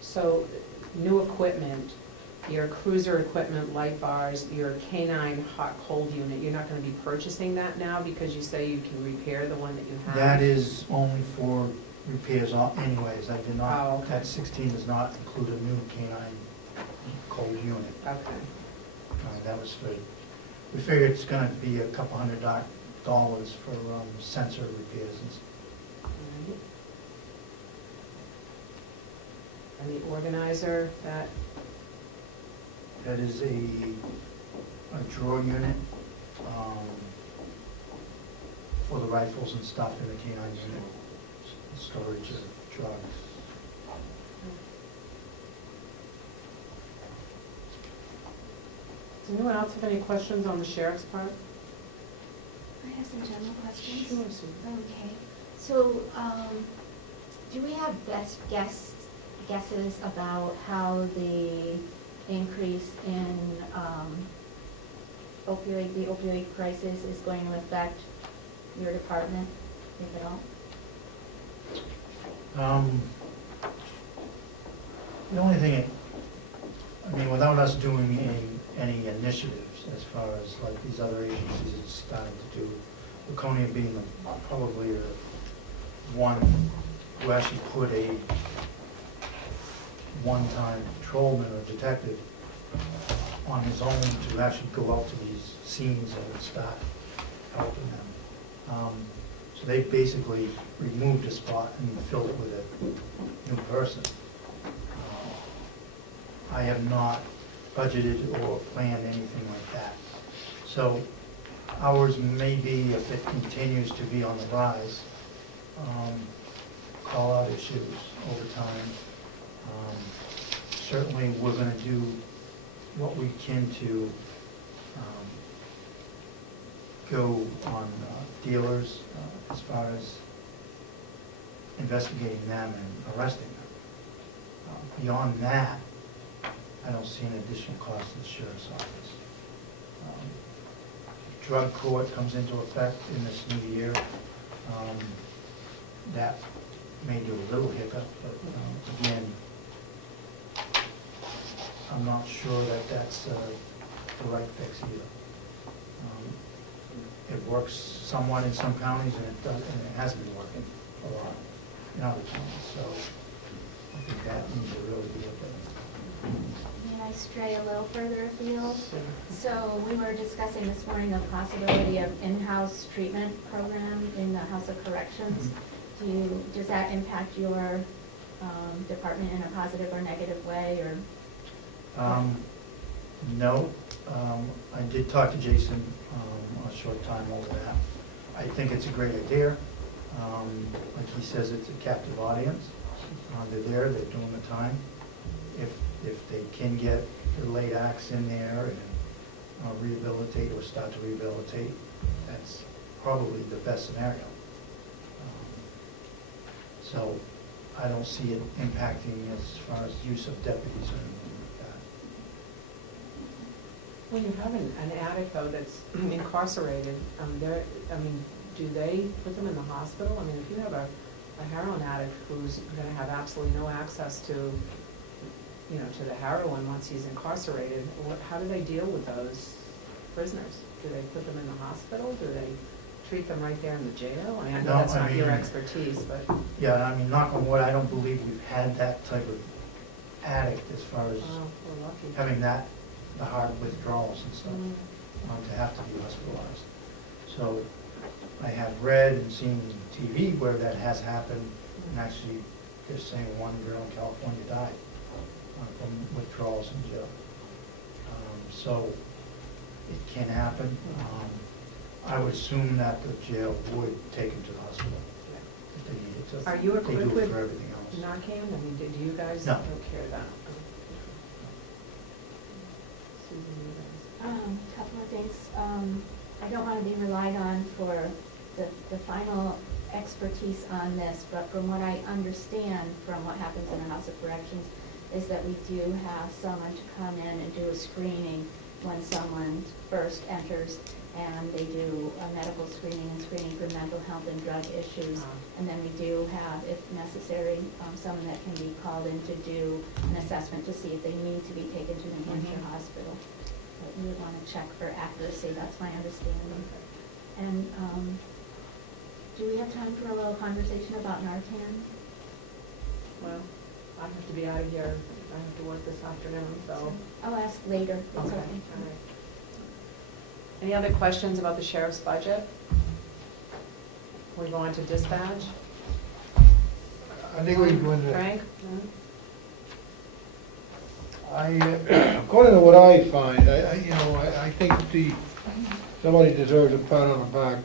So, new equipment, your cruiser equipment, light bars, your K9 hot cold unit, you're not gonna be purchasing that now because you say you can repair the one that you have? That is only for repairs anyways. I did not, Oh, okay. that 16 does not include a new K9 cold unit. Okay. That was for, we figured it's gonna be a couple $100 for sensor repairs and stuff. Alright. And the organizer, That is a drawer unit for the rifles and stuff in the K9 unit, storage of drugs. does anyone else have any questions on the sheriff's part? I have some general questions. Sure, Sue. Okay, so, do we have best guesses about how the increase in the opioid crisis is going to affect your department, if at all? The only thing, I mean, without us doing any initiatives as far as like these other agencies are starting to do, Laconia being probably the one who actually put a one-time patrolman or detective on his own to actually go out to these scenes and start helping them. So they basically removed a spot and filled it with a new person. I have not budgeted or planned anything like that. So ours may be, if it continues to be on the rise, call-out issues over time. Certainly, we're going to do what we can to go on dealers as far as investigating them and arresting them. Beyond that, I don't see an additional cost to the sheriff's office. Drug court comes into effect in this new year. That may do a little hiccup, but again, I'm not sure that that's the right fix either. It works somewhat in some counties, and it does, and it hasn't been working a lot in other counties. So I think that needs to really be looked at. May I stray a little further afield? Sure. So we were discussing this morning the possibility of in-house treatment program in the House of Corrections. Does that impact your department in a positive or negative way, or? No. I did talk to Jason a short time over that. I think it's a great idea. Like he says, it's a captive audience. They're there, they're doing the time. If they can get the late acts in there and rehabilitate or start to rehabilitate, that's probably the best scenario. So I don't see it impacting as far as use of deputies or anything like that. When you have an addict, though, that's incarcerated, do they put them in the hospital? I mean, if you have a heroin addict who's going to have absolutely no access to, to the heroin once he's incarcerated, how do they deal with those prisoners? Do they put them in the hospital? Do they treat them right there in the jail? I mean, I know No, that's I not your mean- expertise, but, Yeah, I mean, knock on wood, I don't believe we've had that type of addict as far as oh, we're lucky. having that, the hard withdrawals and stuff, Mm. to have to be hospitalized. So I have read and seen TV where that has happened, and actually, they're saying one girl in California died from withdrawals in jail. So it can happen. I would assume that the jail would take him to the hospital if they needed to. Are you They equipped do it with for everything else. Narcan? I mean, do you guys No. don't care that? Susan, you guys? Couple of things. I don't want to be relied on for the final expertise on this, but from what I understand from what happens in the House of Corrections is that we do have someone to come in and do a screening when someone first enters, and they do a medical screening and screening for mental health and drug issues. And then we do have, if necessary, someone that can be called in to do an assessment to see if they need to be taken to New Hampshire Hospital. But you would want to check for accuracy, that's my understanding. And do we have time for a little conversation about Narcan? Well, I have to be out of here. I have to work this afternoon, so. I'll ask later, it's Okay, okay. all right. Any other questions about the sheriff's budget? We go on to dispatch. I think we go into, Frank? according to what I find, I think somebody deserves a pat on the back.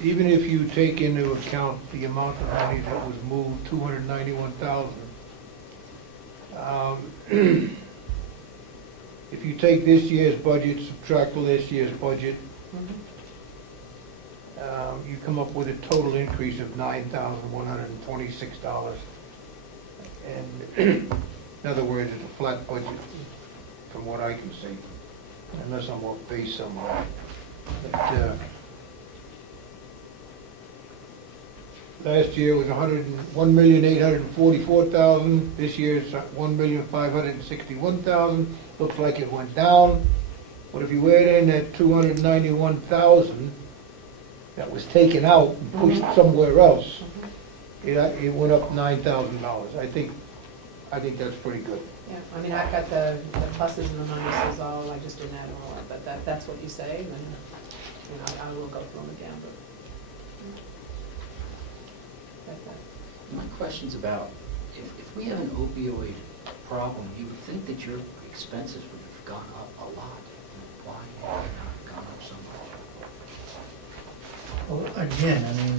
Even if you take into account the amount of money that was moved, $291,000. If you take this year's budget, subtract last year's budget, you come up with a total increase of $9,126. And in other words, it's a flat budget from what I can see, unless I'm off base somewhere. But, last year was $1,844,000. This year it's $1,561,000. Looks like it went down. But if you add in that $291,000 that was taken out and pushed somewhere else, it went up $9,000. I think that's pretty good. Yeah, I mean, I've got the pluses and the minuses all, I just didn't add more, but that's what you say, and then, I will go through them again, but. My question's about, if we have an opioid problem, you would think that your expenses would have gone up a lot. Why have they not gone up so much? Well, again, I mean,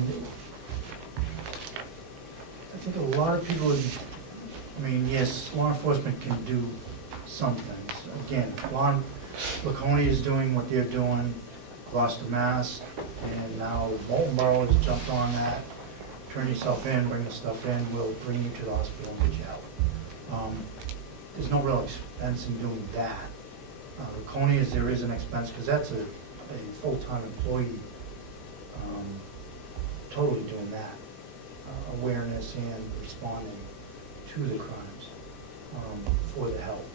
I think a lot of people, yes, law enforcement can do some things. Again, Laconia is doing what they're doing, Gloucester, Mass, and now Bolton Borough has jumped on that. Turn yourself in, bring the stuff in, we'll bring you to the hospital and get you out. There's no real expense in doing that. Laconia's, there is an expense, because that's a full-time employee totally doing that. Awareness and responding to the crimes for the help.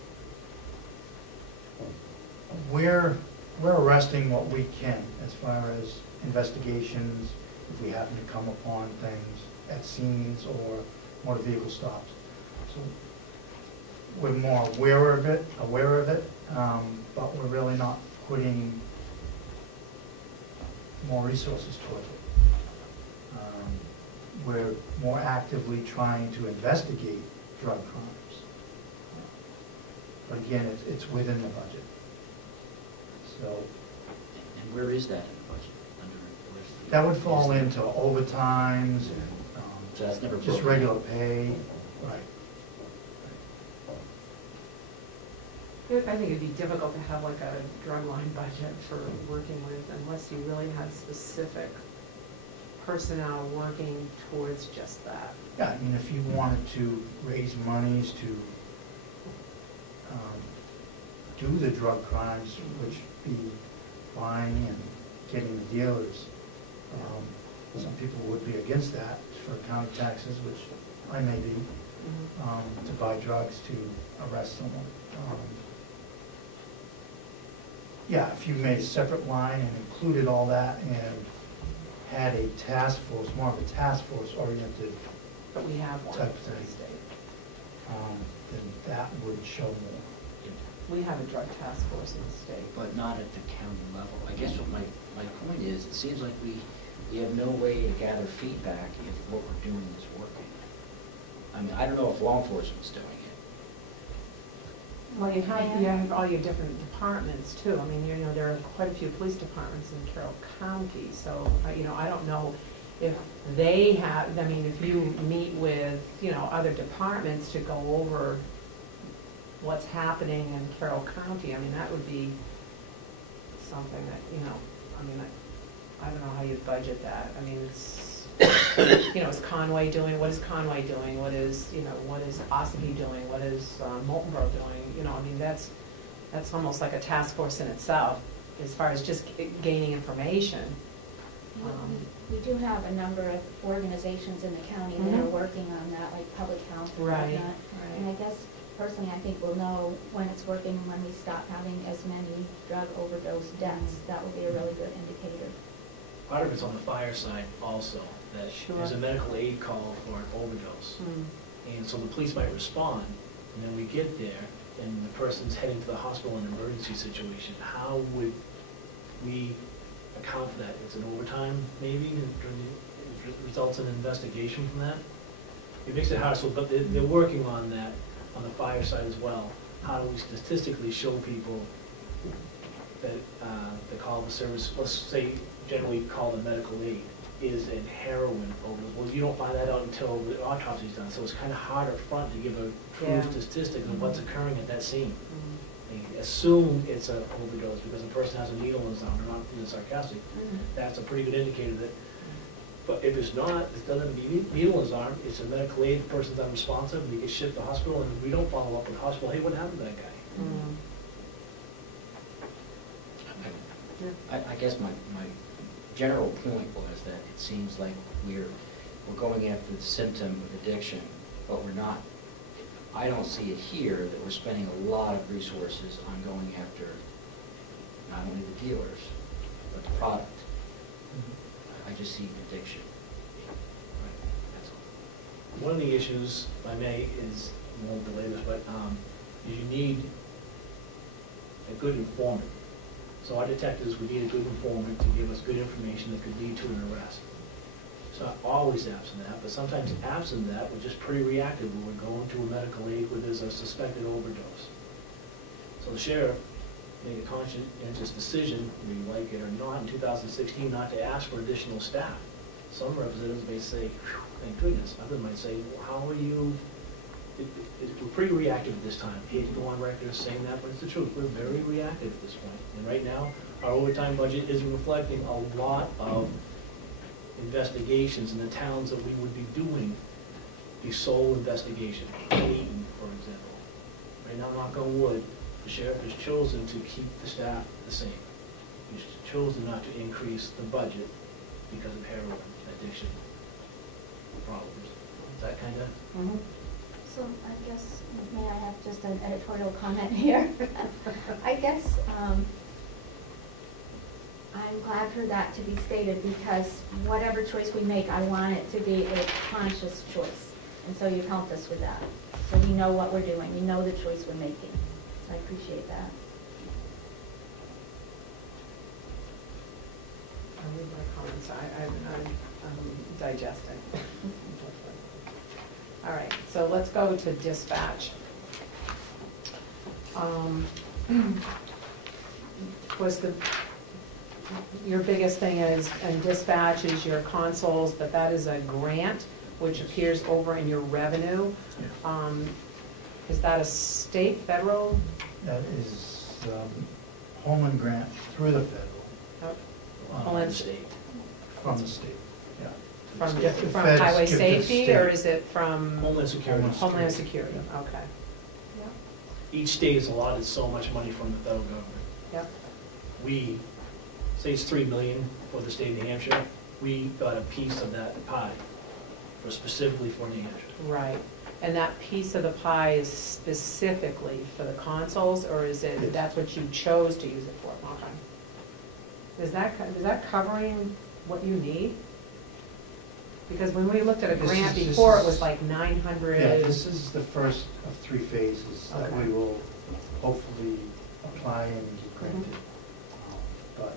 We're arresting what we can as far as investigations, if we happen to come upon things at scenes or motor vehicle stops. So we're more aware of it, but we're really not putting more resources towards it. We're more actively trying to investigate drug crimes. But again, it's within the budget. So. And where is that in the budget? That would fall into overtimes, So that's never just broken regular out. pay, right. I think it'd be difficult to have like a drug line budget for working with unless you really had specific personnel working towards just that. Yeah, I mean, if you wanted to raise monies to do the drug crimes, which be buying and getting the dealers, some people would be against that for county taxes, which I may be, to buy drugs to arrest someone. Yeah, if you made a separate line and included all that and had a task force, more of a task force oriented, But we have one Type in the thing. state. then that would show more. We have a drug task force in the state. But not at the county level. I guess what my point is, it seems like we have no way to gather feedback if what we're doing is working. I mean, I don't know if law enforcement's doing it. Well, you have all your different departments too. I mean, you know, there are quite a few police departments in Carroll County, so, you know, I don't know if they have, I mean, if you meet with, you know, other departments to go over what's happening in Carroll County, I mean, that would be something that, you know, I mean, I don't know how you budget that. I mean, it's, you know, is Conway doing, what is Conway doing? What is, you know, what is Ossipee doing? What is Moltenboro doing? You know, I mean, that's almost like a task force in itself, as far as just gaining information. We do have a number of organizations in the county that are working on that, like public health and Right, whatnot. And I guess personally, I think we'll know when it's working, when we stop having as many drug overdose deaths. That will be a really good indicator. Part of it's on the fire side also, that Sure. there's a medical aid call for an overdose. And so the police might respond, and then we get there, and the person's heading to the hospital in an emergency situation. How would we account for that? It's an overtime, maybe, and it results in an investigation from that? It makes it hard, so, but they're working on that, on the fire side as well. How do we statistically show people that the call of service, let's say, generally called a medical aid, is in heroin overdose? Well, you don't find that out until the autopsy's done, so it's kind of hard up front to give a true statistic of what's occurring at that scene. They assume it's an overdose because the person has a needle in his arm. They're not being sarcastic. That's a pretty good indicator that, but if it's not, it doesn't have a needle in his arm, it's a medical aid, the person's unresponsive, and he gets shipped to the hospital, and we don't follow up with the hospital, hey, what happened to that guy? I guess my general point was that it seems like we're going after the symptom of addiction, but we're not. I don't see it here that we're spending a lot of resources on going after not only the dealers, but the product. I just see addiction. That's all. One of the issues, if I may, is, I won't delay this, but you need a good informant. So our detectives, we need a good informant to give us good information that could lead to an arrest. It's not always absent that, but sometimes absent that, we're just pretty reactive when we're going to a medical aid where there's a suspected overdose. So the sheriff made a conscientious decision, whether you like it or not, in 2016, not to ask for additional staff. Some representatives may say, thank goodness. Others might say, well, how are you? We're pretty reactive at this time. I hate to go on record as saying that, but it's the truth. We're very reactive at this point. And right now, our overtime budget isn't reflecting a lot of investigations in the towns that we would be doing the sole investigation. Dayton, for example. Right now, knock on wood, the sheriff has chosen to keep the staff the same. He's chosen not to increase the budget because of heroin addiction problems. Is that kind of? So I guess, may I have just an editorial comment here? I guess I'm glad for that to be stated, because whatever choice we make, I want it to be a conscious choice. And so you've helped us with that. So we know what we're doing, we know the choice we're making. So I appreciate that. I'll leave my comments, I'm digesting. All right, so let's go to dispatch. Your biggest thing is, in dispatch, is your consoles, but that is a grant which appears over in your revenue. Is that a state, federal? That is Homeland grant through the federal. Homeland State. From the state, yeah. From The feds highway give the safety, state. or is it from? Homeland Security. Homeland Security, okay. Each state is allotted so much money from the federal government. Yep. We, say it's $3 million for the state of New Hampshire, we got a piece of that pie, for specifically for New Hampshire. Right, and that piece of the pie is specifically for the consoles, or is it, that's what you chose to use it for? Is that covering what you need? Because when we looked at a This grant is- before, it was like 900. Yeah, this is the first of 3 phases that Okay. we will hopefully apply and get granted. But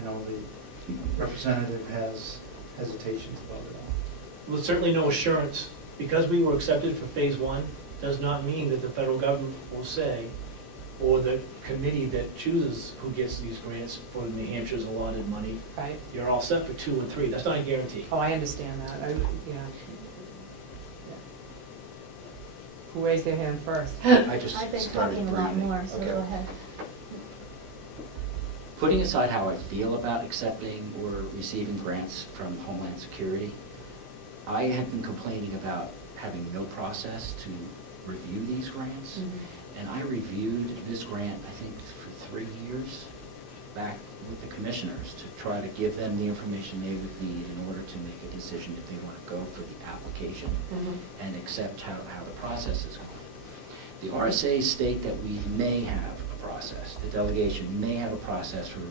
I know the representative has hesitations about it all. Well, certainly no assurance, because we were accepted for phase 1, does not mean that the federal government will say, or the committee that chooses who gets these grants for New Hampshire's allotted money, Right? you're all set for 2 and 3. That's not a guarantee. Oh, I understand that. Yeah. Who raised their hand first? I just I've been started talking a lot breathing. more, so Okay. go ahead. Putting aside how I feel about accepting or receiving grants from Homeland Security, I have been complaining about having no process to review these grants. And I reviewed this grant, I think, for 3 years back with the commissioners to try to give them the information they would need in order to make a decision if they want to go for the application and accept how the process is going. The RSAs state that we may have a process. The delegation may have a process for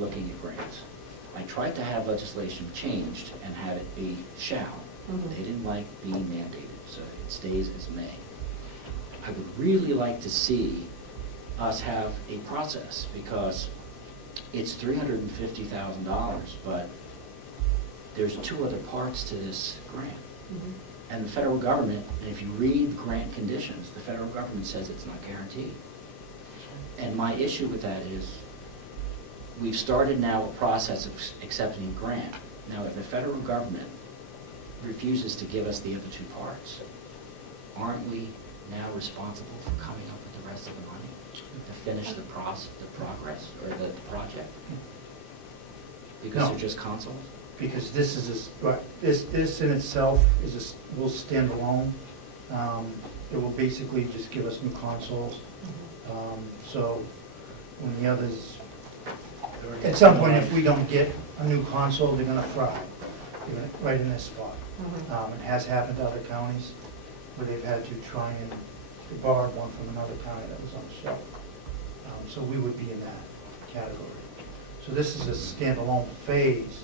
looking at grants. I tried to have legislation changed and have it be shall. They didn't like being mandated, so it stays as may. I would really like to see us have a process, because it's $350,000, but there's 2 other parts to this grant. And the federal government, and if you read the grant conditions, the federal government says it's not guaranteed. And my issue with that is, we've started now a process of accepting a grant. Now, if the federal government refuses to give us the other 2 parts, aren't we now responsible for coming up with the rest of the money to finish the progress or the project? Because No. they're just consoles? Because this is, this in itself will stand alone. It will basically just give us new consoles. So when the others, at some point, if we don't get a new console, they're gonna fry, right in this spot. It has happened to other counties where they've had to try and they borrowed one from another county that was on the shelf. So we would be in that category. So this is a standalone phase,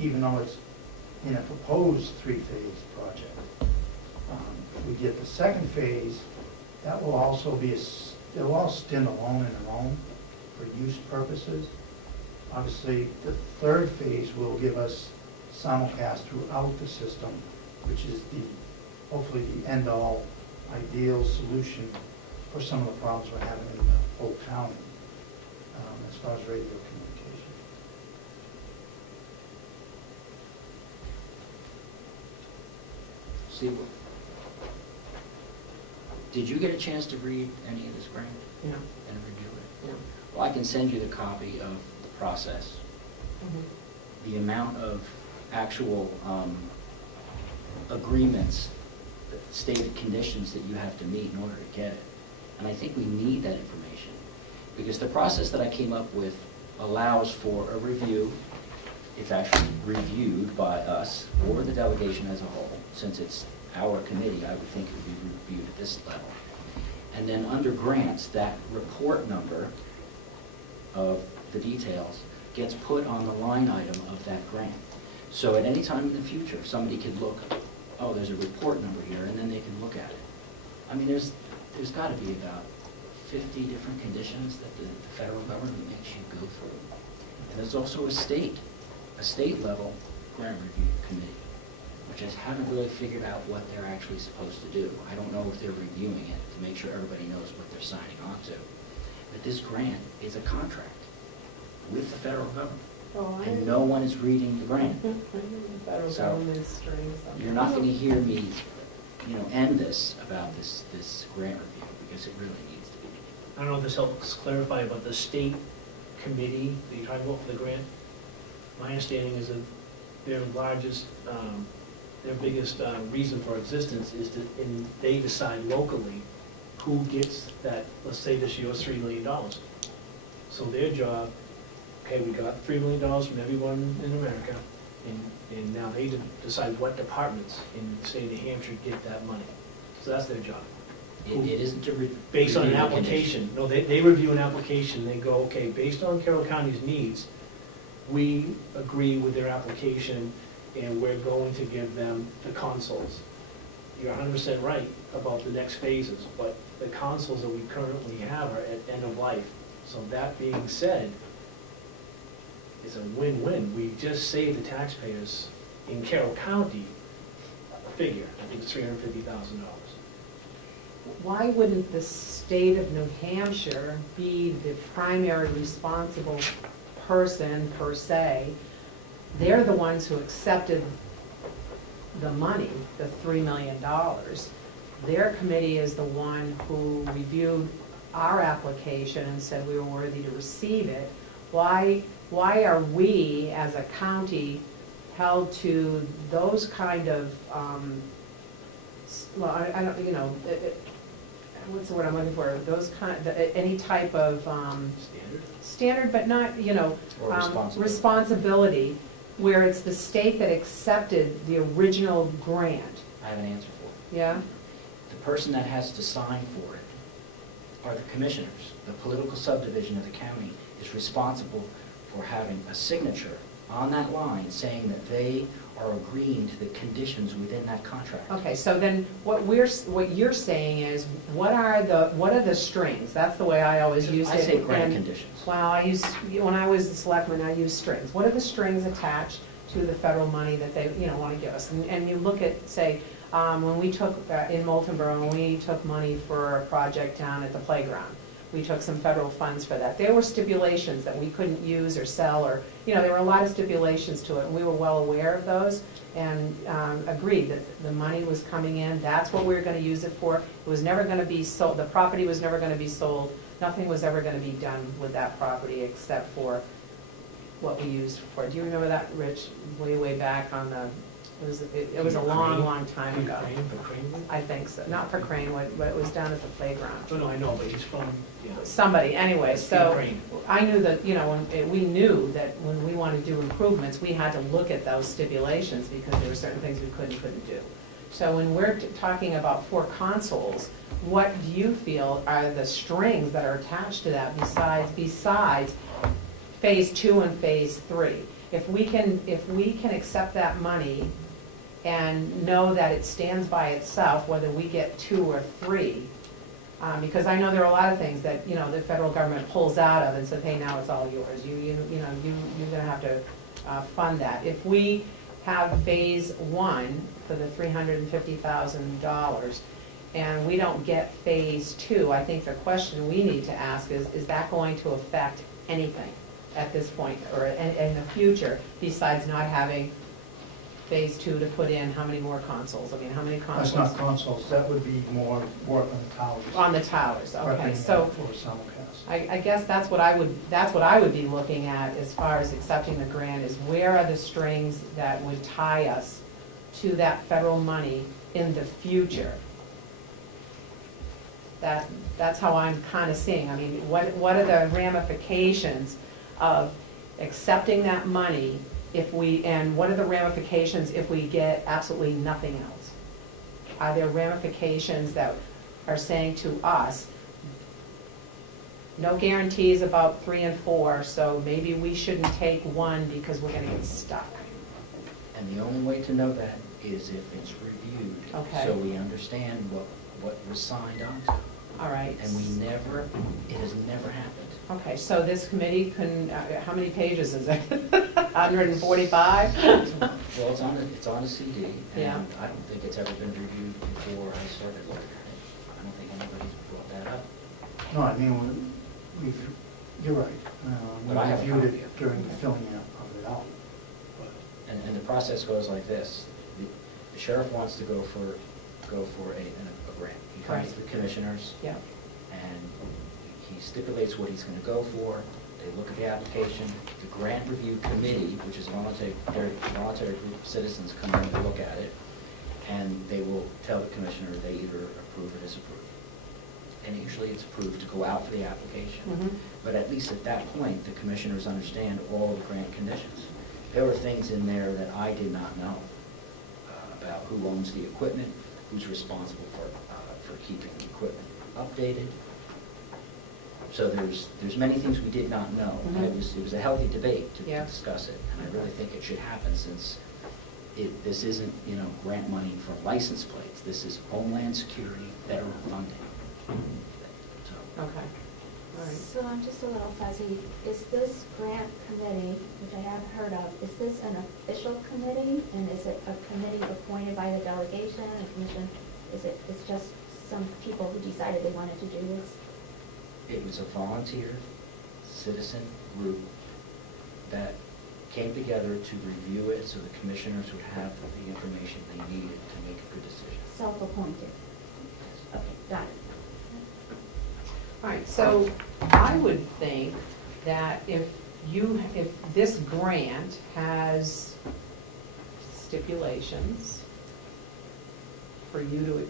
even though it's in a proposed 3-phase project. If we get the second phase, that will also be, they'll all stand alone in their own for use purposes. Obviously, the 3rd phase will give us simulcast throughout the system, which is hopefully the end-all ideal solution for some of the problems we're having in the whole county as far as radio communication. See, did you get a chance to read any of this grant Yeah. and review it? Yeah. Well, I can send you the copy of the process. The amount of actual agreements, stated conditions that you have to meet in order to get it. And I think we need that information, because the process that I came up with allows for a review. It's actually reviewed by us or the delegation as a whole. Since it's our committee, I would think it would be reviewed at this level. And then under grants, that report number of the details gets put on the line item of that grant. So at any time in the future, somebody could look, oh, there's a report number here, and then they can look at it. I mean, there's got to be about 50 different conditions that the federal government makes you go through. And there's also a state level grant review committee, which I haven't really figured out what they're actually supposed to do. I don't know if they're reviewing it to make sure everybody knows what they're signing on to. But this grant is a contract with the federal government. And no one is reading the grant. The federal So, government's strings. You're not going to hear me, end this about this grant review, because it really needs to be. I don't know if this helps clarify about the state committee that you're talking about for the grant. My understanding is that their largest, their biggest reason for existence is they decide locally who gets that. Let's say this year was $3 million. So their job, okay, we got $3 million from everyone in America, and now they decide what departments in the state of New Hampshire get that money. So that's their job. It isn't to based on an review the application. No, they review an application, they go, okay, based on Carroll County's needs, we agree with their application, and we're going to give them the consoles. You're 100% right about the next phases, but the consoles that we currently have are at end of life. So that being said, it's a win-win. We just saved the taxpayers in Carroll County a figure, I think it's $350,000. Why wouldn't the state of New Hampshire be the primary responsible person, per se? They're the ones who accepted the money, the $3 million. Their committee is the one who reviewed our application and said we were worthy to receive it. Why are we, as a county, held to those kind of, well, I don't, you know, what's the word I'm looking for? Those any type of standard, but not, you know, Or responsibility, where it's the state that accepted the original grant. I have an answer for it. Yeah? The person that has to sign for it are the commissioners. The political subdivision of the county is responsible for having a signature on that line saying that they are agreeing to the conditions within that contract. Okay, so then what you're saying is, what are the strings? That's the way I always used it. I say grant And, conditions. well, when I was the selectman, I used strings. What are the strings attached to the federal money that they, you know, want to give us? And you look at, say, when we took, in Moultonborough, when we took money for a project down at the playground, we took some federal funds for that. There were stipulations that we couldn't use or sell, or, you know, there were a lot of stipulations to it, and we were well aware of those, and agreed that the money was coming in, that's what we were gonna use it for. It was never gonna be sold, the property was never gonna be sold, nothing was ever gonna be done with that property except for what we used for. Do you remember that, Rich, way back on the, it was a long time ago. For Crane? I think so, not for Crane, but it was down at the playground. Oh, no, I know, but he's from, yeah. Somebody, anyway, so Crane. I knew that, you know, we knew that when we wanted to do improvements, we had to look at those stipulations because there were certain things we couldn't do. So when we're talking about 4 consoles, what do you feel are the strings that are attached to that besides phase 2 and phase 3? If we can accept that money and know that it stands by itself, whether we get 2 or 3, because I know there are a lot of things that, you know, the federal government pulls out of and says, hey, now it's all yours. You're going to have to fund that. If we have phase 1 for the $350,000 and we don't get phase 2, I think the question we need to ask is that going to affect anything at this point or in the future besides not having phase 2 to put in how many more consoles? I mean, how many consoles? That's not consoles, that would be more work on the towers. On the towers, okay. Prepping So for simulcast. I guess that's what I would be looking at as far as accepting the grant is where are the strings that would tie us to that federal money in the future? That's how I'm kind of seeing. I mean, what are the ramifications of accepting that money and what are the ramifications if we get absolutely nothing else? Are there ramifications that are saying to us, no guarantees about 3 and 4, so maybe we shouldn't take 1 because we're going to get stuck? And the only way to know that is if it's reviewed. Okay. So we understand what was signed on to. All right. And it has never happened. Okay, so this committee can, how many pages is it? 145? Well, it's on a CD, and Yeah. I don't think it's ever been reviewed before I started looking at it. I don't think anybody's brought that up. No, I mean, you're right. We But I have a reviewed copy it of it. during the filling of it out. And the process goes like this. The sheriff wants to go for a grant. He comes to the commissioners, Yeah. and he stipulates what he's going to go for. They look at the application. The grant review committee, which is a voluntary group of citizens, come in and look at it, and they will tell the commissioner they either approve or disapprove. And usually it's approved to go out for the application. Mhm. But at least at that point, the commissioners understand all the grant conditions. There were things in there that I did not know about who owns the equipment, who's responsible for keeping the equipment updated. So there's many things we did not know. And it was a healthy debate to Yeah. discuss it, and I really think it should happen since this isn't, grant money for license plates. This is Homeland Security federal funding. So, Okay, all right. So I'm just a little fuzzy. Is this grant committee, which I haven't heard of, is this an official committee? And is it a committee appointed by the delegation, a commission? It's just some people who decided they wanted to do this? it was a volunteer citizen group that came together to review it so the commissioners would have the information they needed to make a good decision. Self-appointed. Okay, got it. All right, so I would think that if this grant has stipulations for you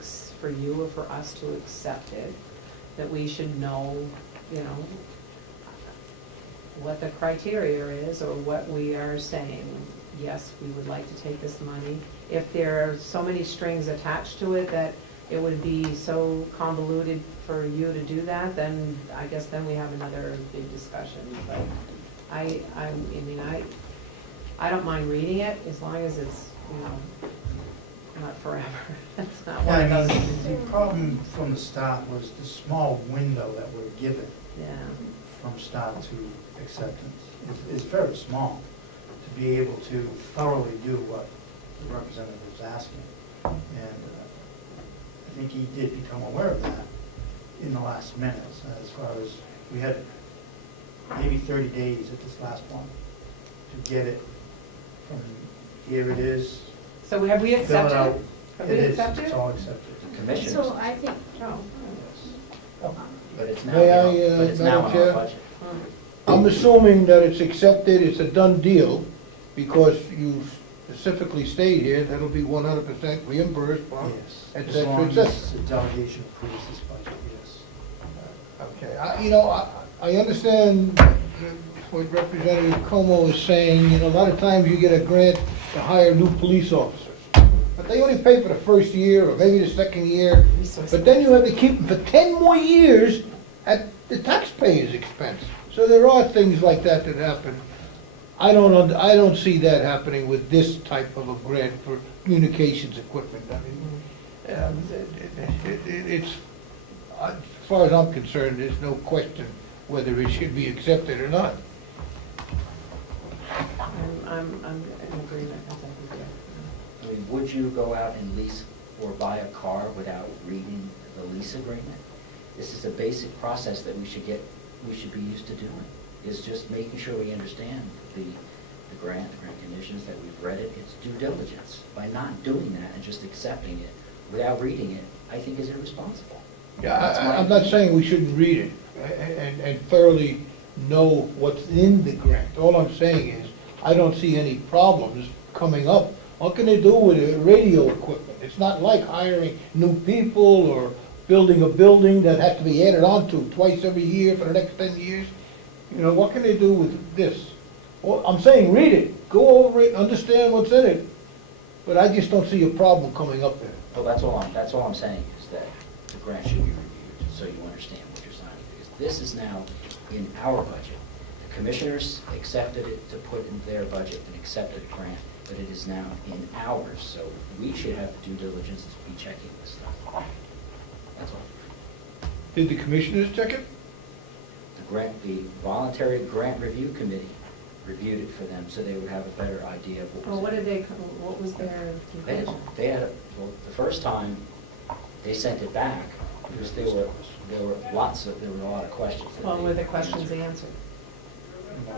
or for us to accept it, that we should know, what the criteria is or what we are saying. Yes, we would like to take this money. If there are so many strings attached to it that it would be so convoluted for you to do that, then I guess then we have another big discussion. But I don't mind reading it as long as it's, not forever. That's not one of those. The problem from the start was the small window that we're given Yeah. from start to acceptance is very small to be able to thoroughly do what the representative was asking. And I think he did become aware of that in the last minutes, as far as we had maybe 30 days at this last one to get it from here it is. So have we fill it accepted out. it? Have It we is, accepted it's it? all accepted. The commissioners, So I think, Oh. but it's now, May I, but it's now Madam in our Chair? budget. I'm assuming that it's accepted, it's a done deal, because you specifically state here that'll be 100% reimbursed, Yes, et as cetera, long et cetera. as the delegation approves this budget, yes. Okay, I understand what Representative Comeau is saying, a lot of times you get a grant to hire new police officers. But they only pay for the first year, or maybe the second year, but then you have to keep them for 10 more years at the taxpayer's expense. So there are things like that that happen. I don't see that happening with this type of a grant for communications equipment. I mean, it's, as far as I'm concerned, there's no question whether it should be accepted or not. I'm in agreement, I think we do. I mean, would you go out and lease or buy a car without reading the lease agreement? This is a basic process that we should be used to doing, is just making sure we understand the grant conditions, that we've read it. It's due diligence. By not doing that and just accepting it without reading it, I think is irresponsible. Yeah, I'm not saying we shouldn't read it and thoroughly know what's in the grant. All I'm saying is, I don't see any problems coming up. What can they do with radio equipment? It's not like hiring new people or building a building that has to be added on to twice every year for the next 10 years. What can they do with this? Well, I'm saying read it, go over it, understand what's in it, but I just don't see a problem coming up there. Well, that's all I'm saying, is that the grant should be reviewed, so you understand what you're signing, because this is now in our budget. The commissioners accepted it to put in their budget and accepted a grant, but it is now in ours, so we should have due diligence to be checking this stuff. That's all. Did the commissioners check it? The voluntary grant review committee reviewed it for them, so they would have a better idea of Well, what was in it. what was their conclusion? The first time they sent it back, because there were a lot of questions. that Well, they were the questions answered. answered? Yeah,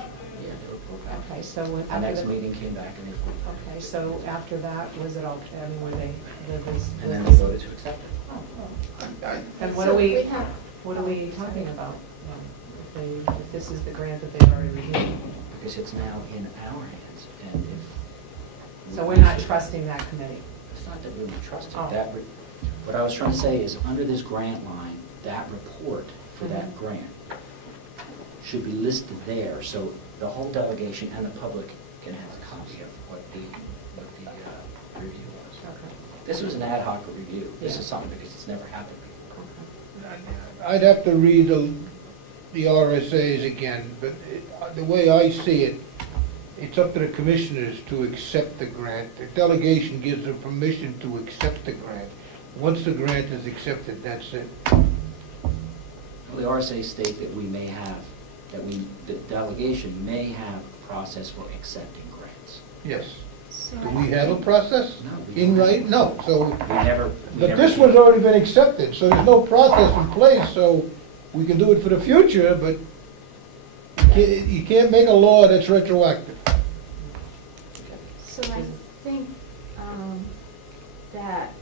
they were both back. Okay, so The after next the, meeting came back and they, okay, so after that, was it all, were they, and then they voted to accept it. And what So are we talking about? If this is the grant that they've already reviewed? Because it's now in our hands, and if. So we're not trusting that committee? It's not that we don't trust it. Oh. What I was trying to say is, under this grant line, that report for that grant should be listed there, so the whole delegation and the public can have a copy of what the review was. Okay. This was an ad hoc review. This Yeah. is something because it's never happened before. I'd have to read the RSAs again, but the way I see it, it's up to the commissioners to accept the grant. The delegation gives them permission to accept the grant. Once the grant is accepted, that's it. Well, the RSA state that we may have, the delegation may have a process for accepting grants. Yes. So Do we have a process? No, we In don't. right? No, so, but this was one's already been accepted, so there's no process in place, so we can do it for the future, but you can't make a law that's retroactive. So I think that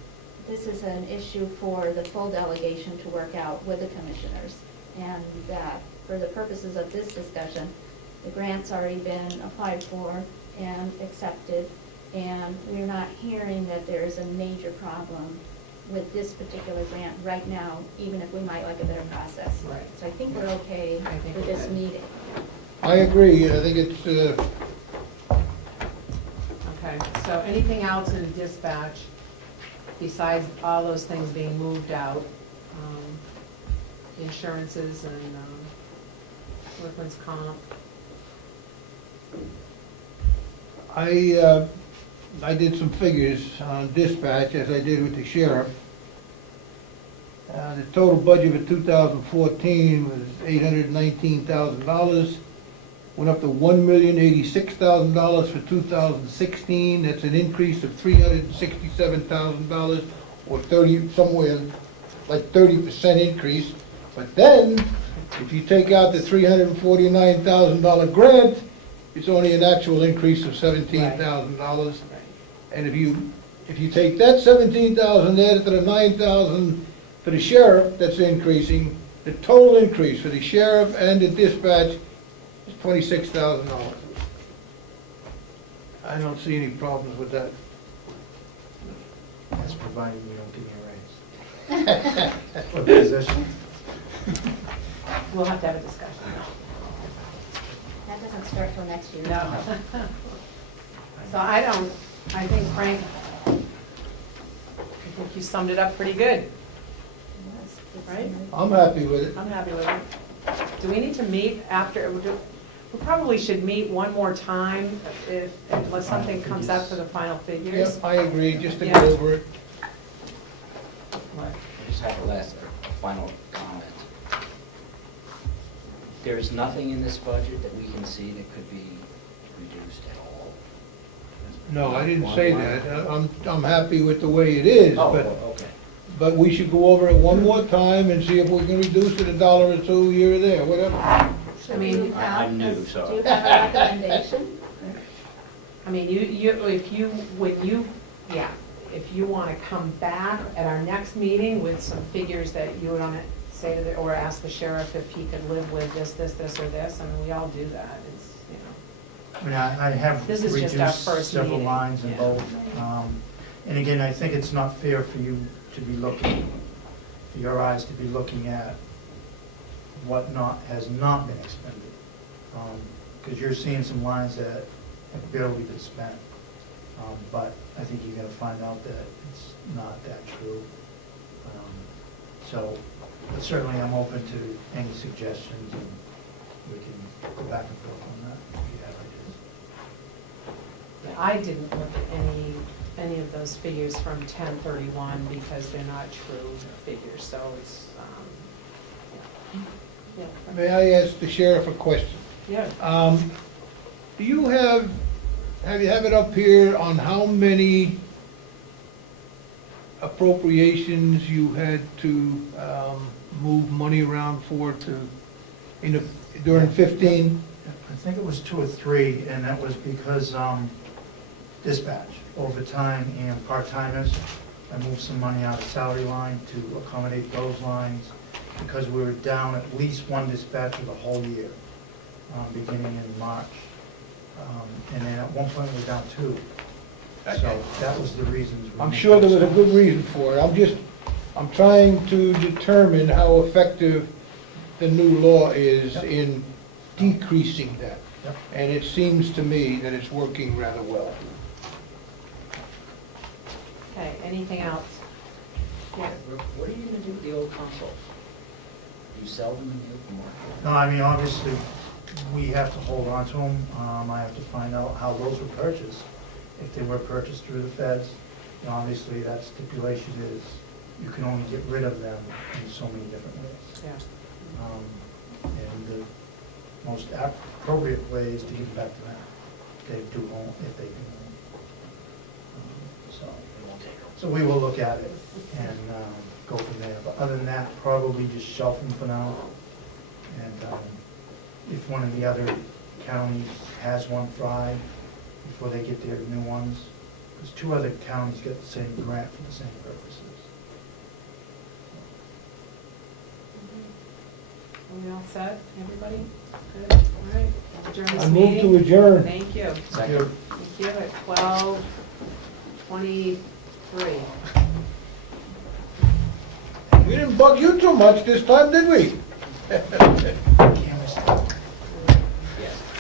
this is an issue for the full delegation to work out with the commissioners. And that for the purposes of this discussion, the grant's already been applied for and accepted. And we're not hearing that there is a major problem with this particular grant right now, even if we might like a better process. Right. So I think we're okay I think for we're this good. meeting. I agree, I think it's, Okay, so anything else in dispatch besides all those things being moved out? Insurances and workman's comp? I did some figures on dispatch, as I did with the sheriff. The total budget for 2014 was $819,000. Went up to $1,086,000 for 2016. That's an increase of $367,000, or somewhere like 30% increase. But then, if you take out the $349,000 grant, it's only an actual increase of $17,000. And if you take that $17,000, add it to the $9,000 for the sheriff, that's increasing. The total increase for the sheriff and the dispatch is $26,000. I don't see any problems with that. That's provided you don't give me a raise. For position. We'll have to have a discussion. That doesn't start till next year. No. So I think Frank, I think you summed it up pretty good. Yes, it's Right? nice. I'm happy with it. I'm happy with it. Do we need to meet after, we probably should meet one more time unless something comes up for the final figures. Yep, I agree, just to Yeah. go over it. What? I just have a final comment. There is nothing in this budget that we can see that could be reduced at all. No, I didn't say that. I'm happy with the way it is, Oh, but, okay. but we should go over it one more time and see if we can reduce it $1 or $2 here or there, whatever. I mean, Do you have- I'm new, so- Do you have a recommendation? I mean, if you want to come back at our next meeting with some figures that you want to say to or ask the sheriff if he could live with this, or this, I mean, we all do that, it's, you know. I mean, I have This is just our reduced first several meeting. lines in Yeah. both. And again, I think it's not fair for you to be looking, for your eyes to be looking at what has not been expended. Because you're seeing some lines that have barely been spent. But I think you're gonna find out that it's not that true. But certainly I'm open to any suggestions, and we can go back and forth on that if you have ideas. Yeah, I didn't look at any of those figures from 1031 because they're not true figures, so it's, yeah. May I ask the sheriff a question? Yeah. Do you have it up here on how many appropriations you had to move money around for during 15? I think it was 2 or 3, and that was because dispatch, overtime and part-timers. I moved some money out of salary line to accommodate those lines, because we were down at least one dispatch for the whole year, beginning in March. And then at one point we were down 2. So that was the reasons. I'm sure there was a good reason for it. I'm trying to determine how effective the new law is in decreasing that. Yep. And it seems to me that it's working rather well. Okay, anything else? Yeah. What are you gonna do with the old consoles? Do you sell them in the open market? No, I mean, obviously, we have to hold on to them. I have to find out how those were purchased. If they were purchased through the feds, and obviously that stipulation is you can only get rid of them in so many different ways. Yeah. And the most appropriate way is to give them back to them. They do own, if they do own. So, It won't take them. so we will look at it and go from there. But other than that, probably just shelf them for now. And if one of the other counties has one fried before they get their new ones, because 2 other counties get the same grant for the same purposes. Are we all set, everybody? Good, all right. We'll adjourn this I move meeting. to adjourn. Thank you. Second. Thank you, at 12:23. We didn't bug you too much this time, did we?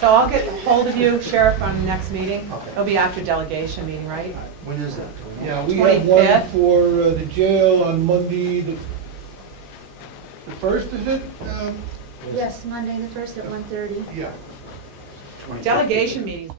So I'll get hold of you, Sheriff, on the next meeting. Okay. It'll be after delegation meeting, right? When is that? Yeah, we have one 25th. for the jail on Monday, the 1st, is it? Yes, Monday the 1st at 1:30. Yeah. Delegation meeting.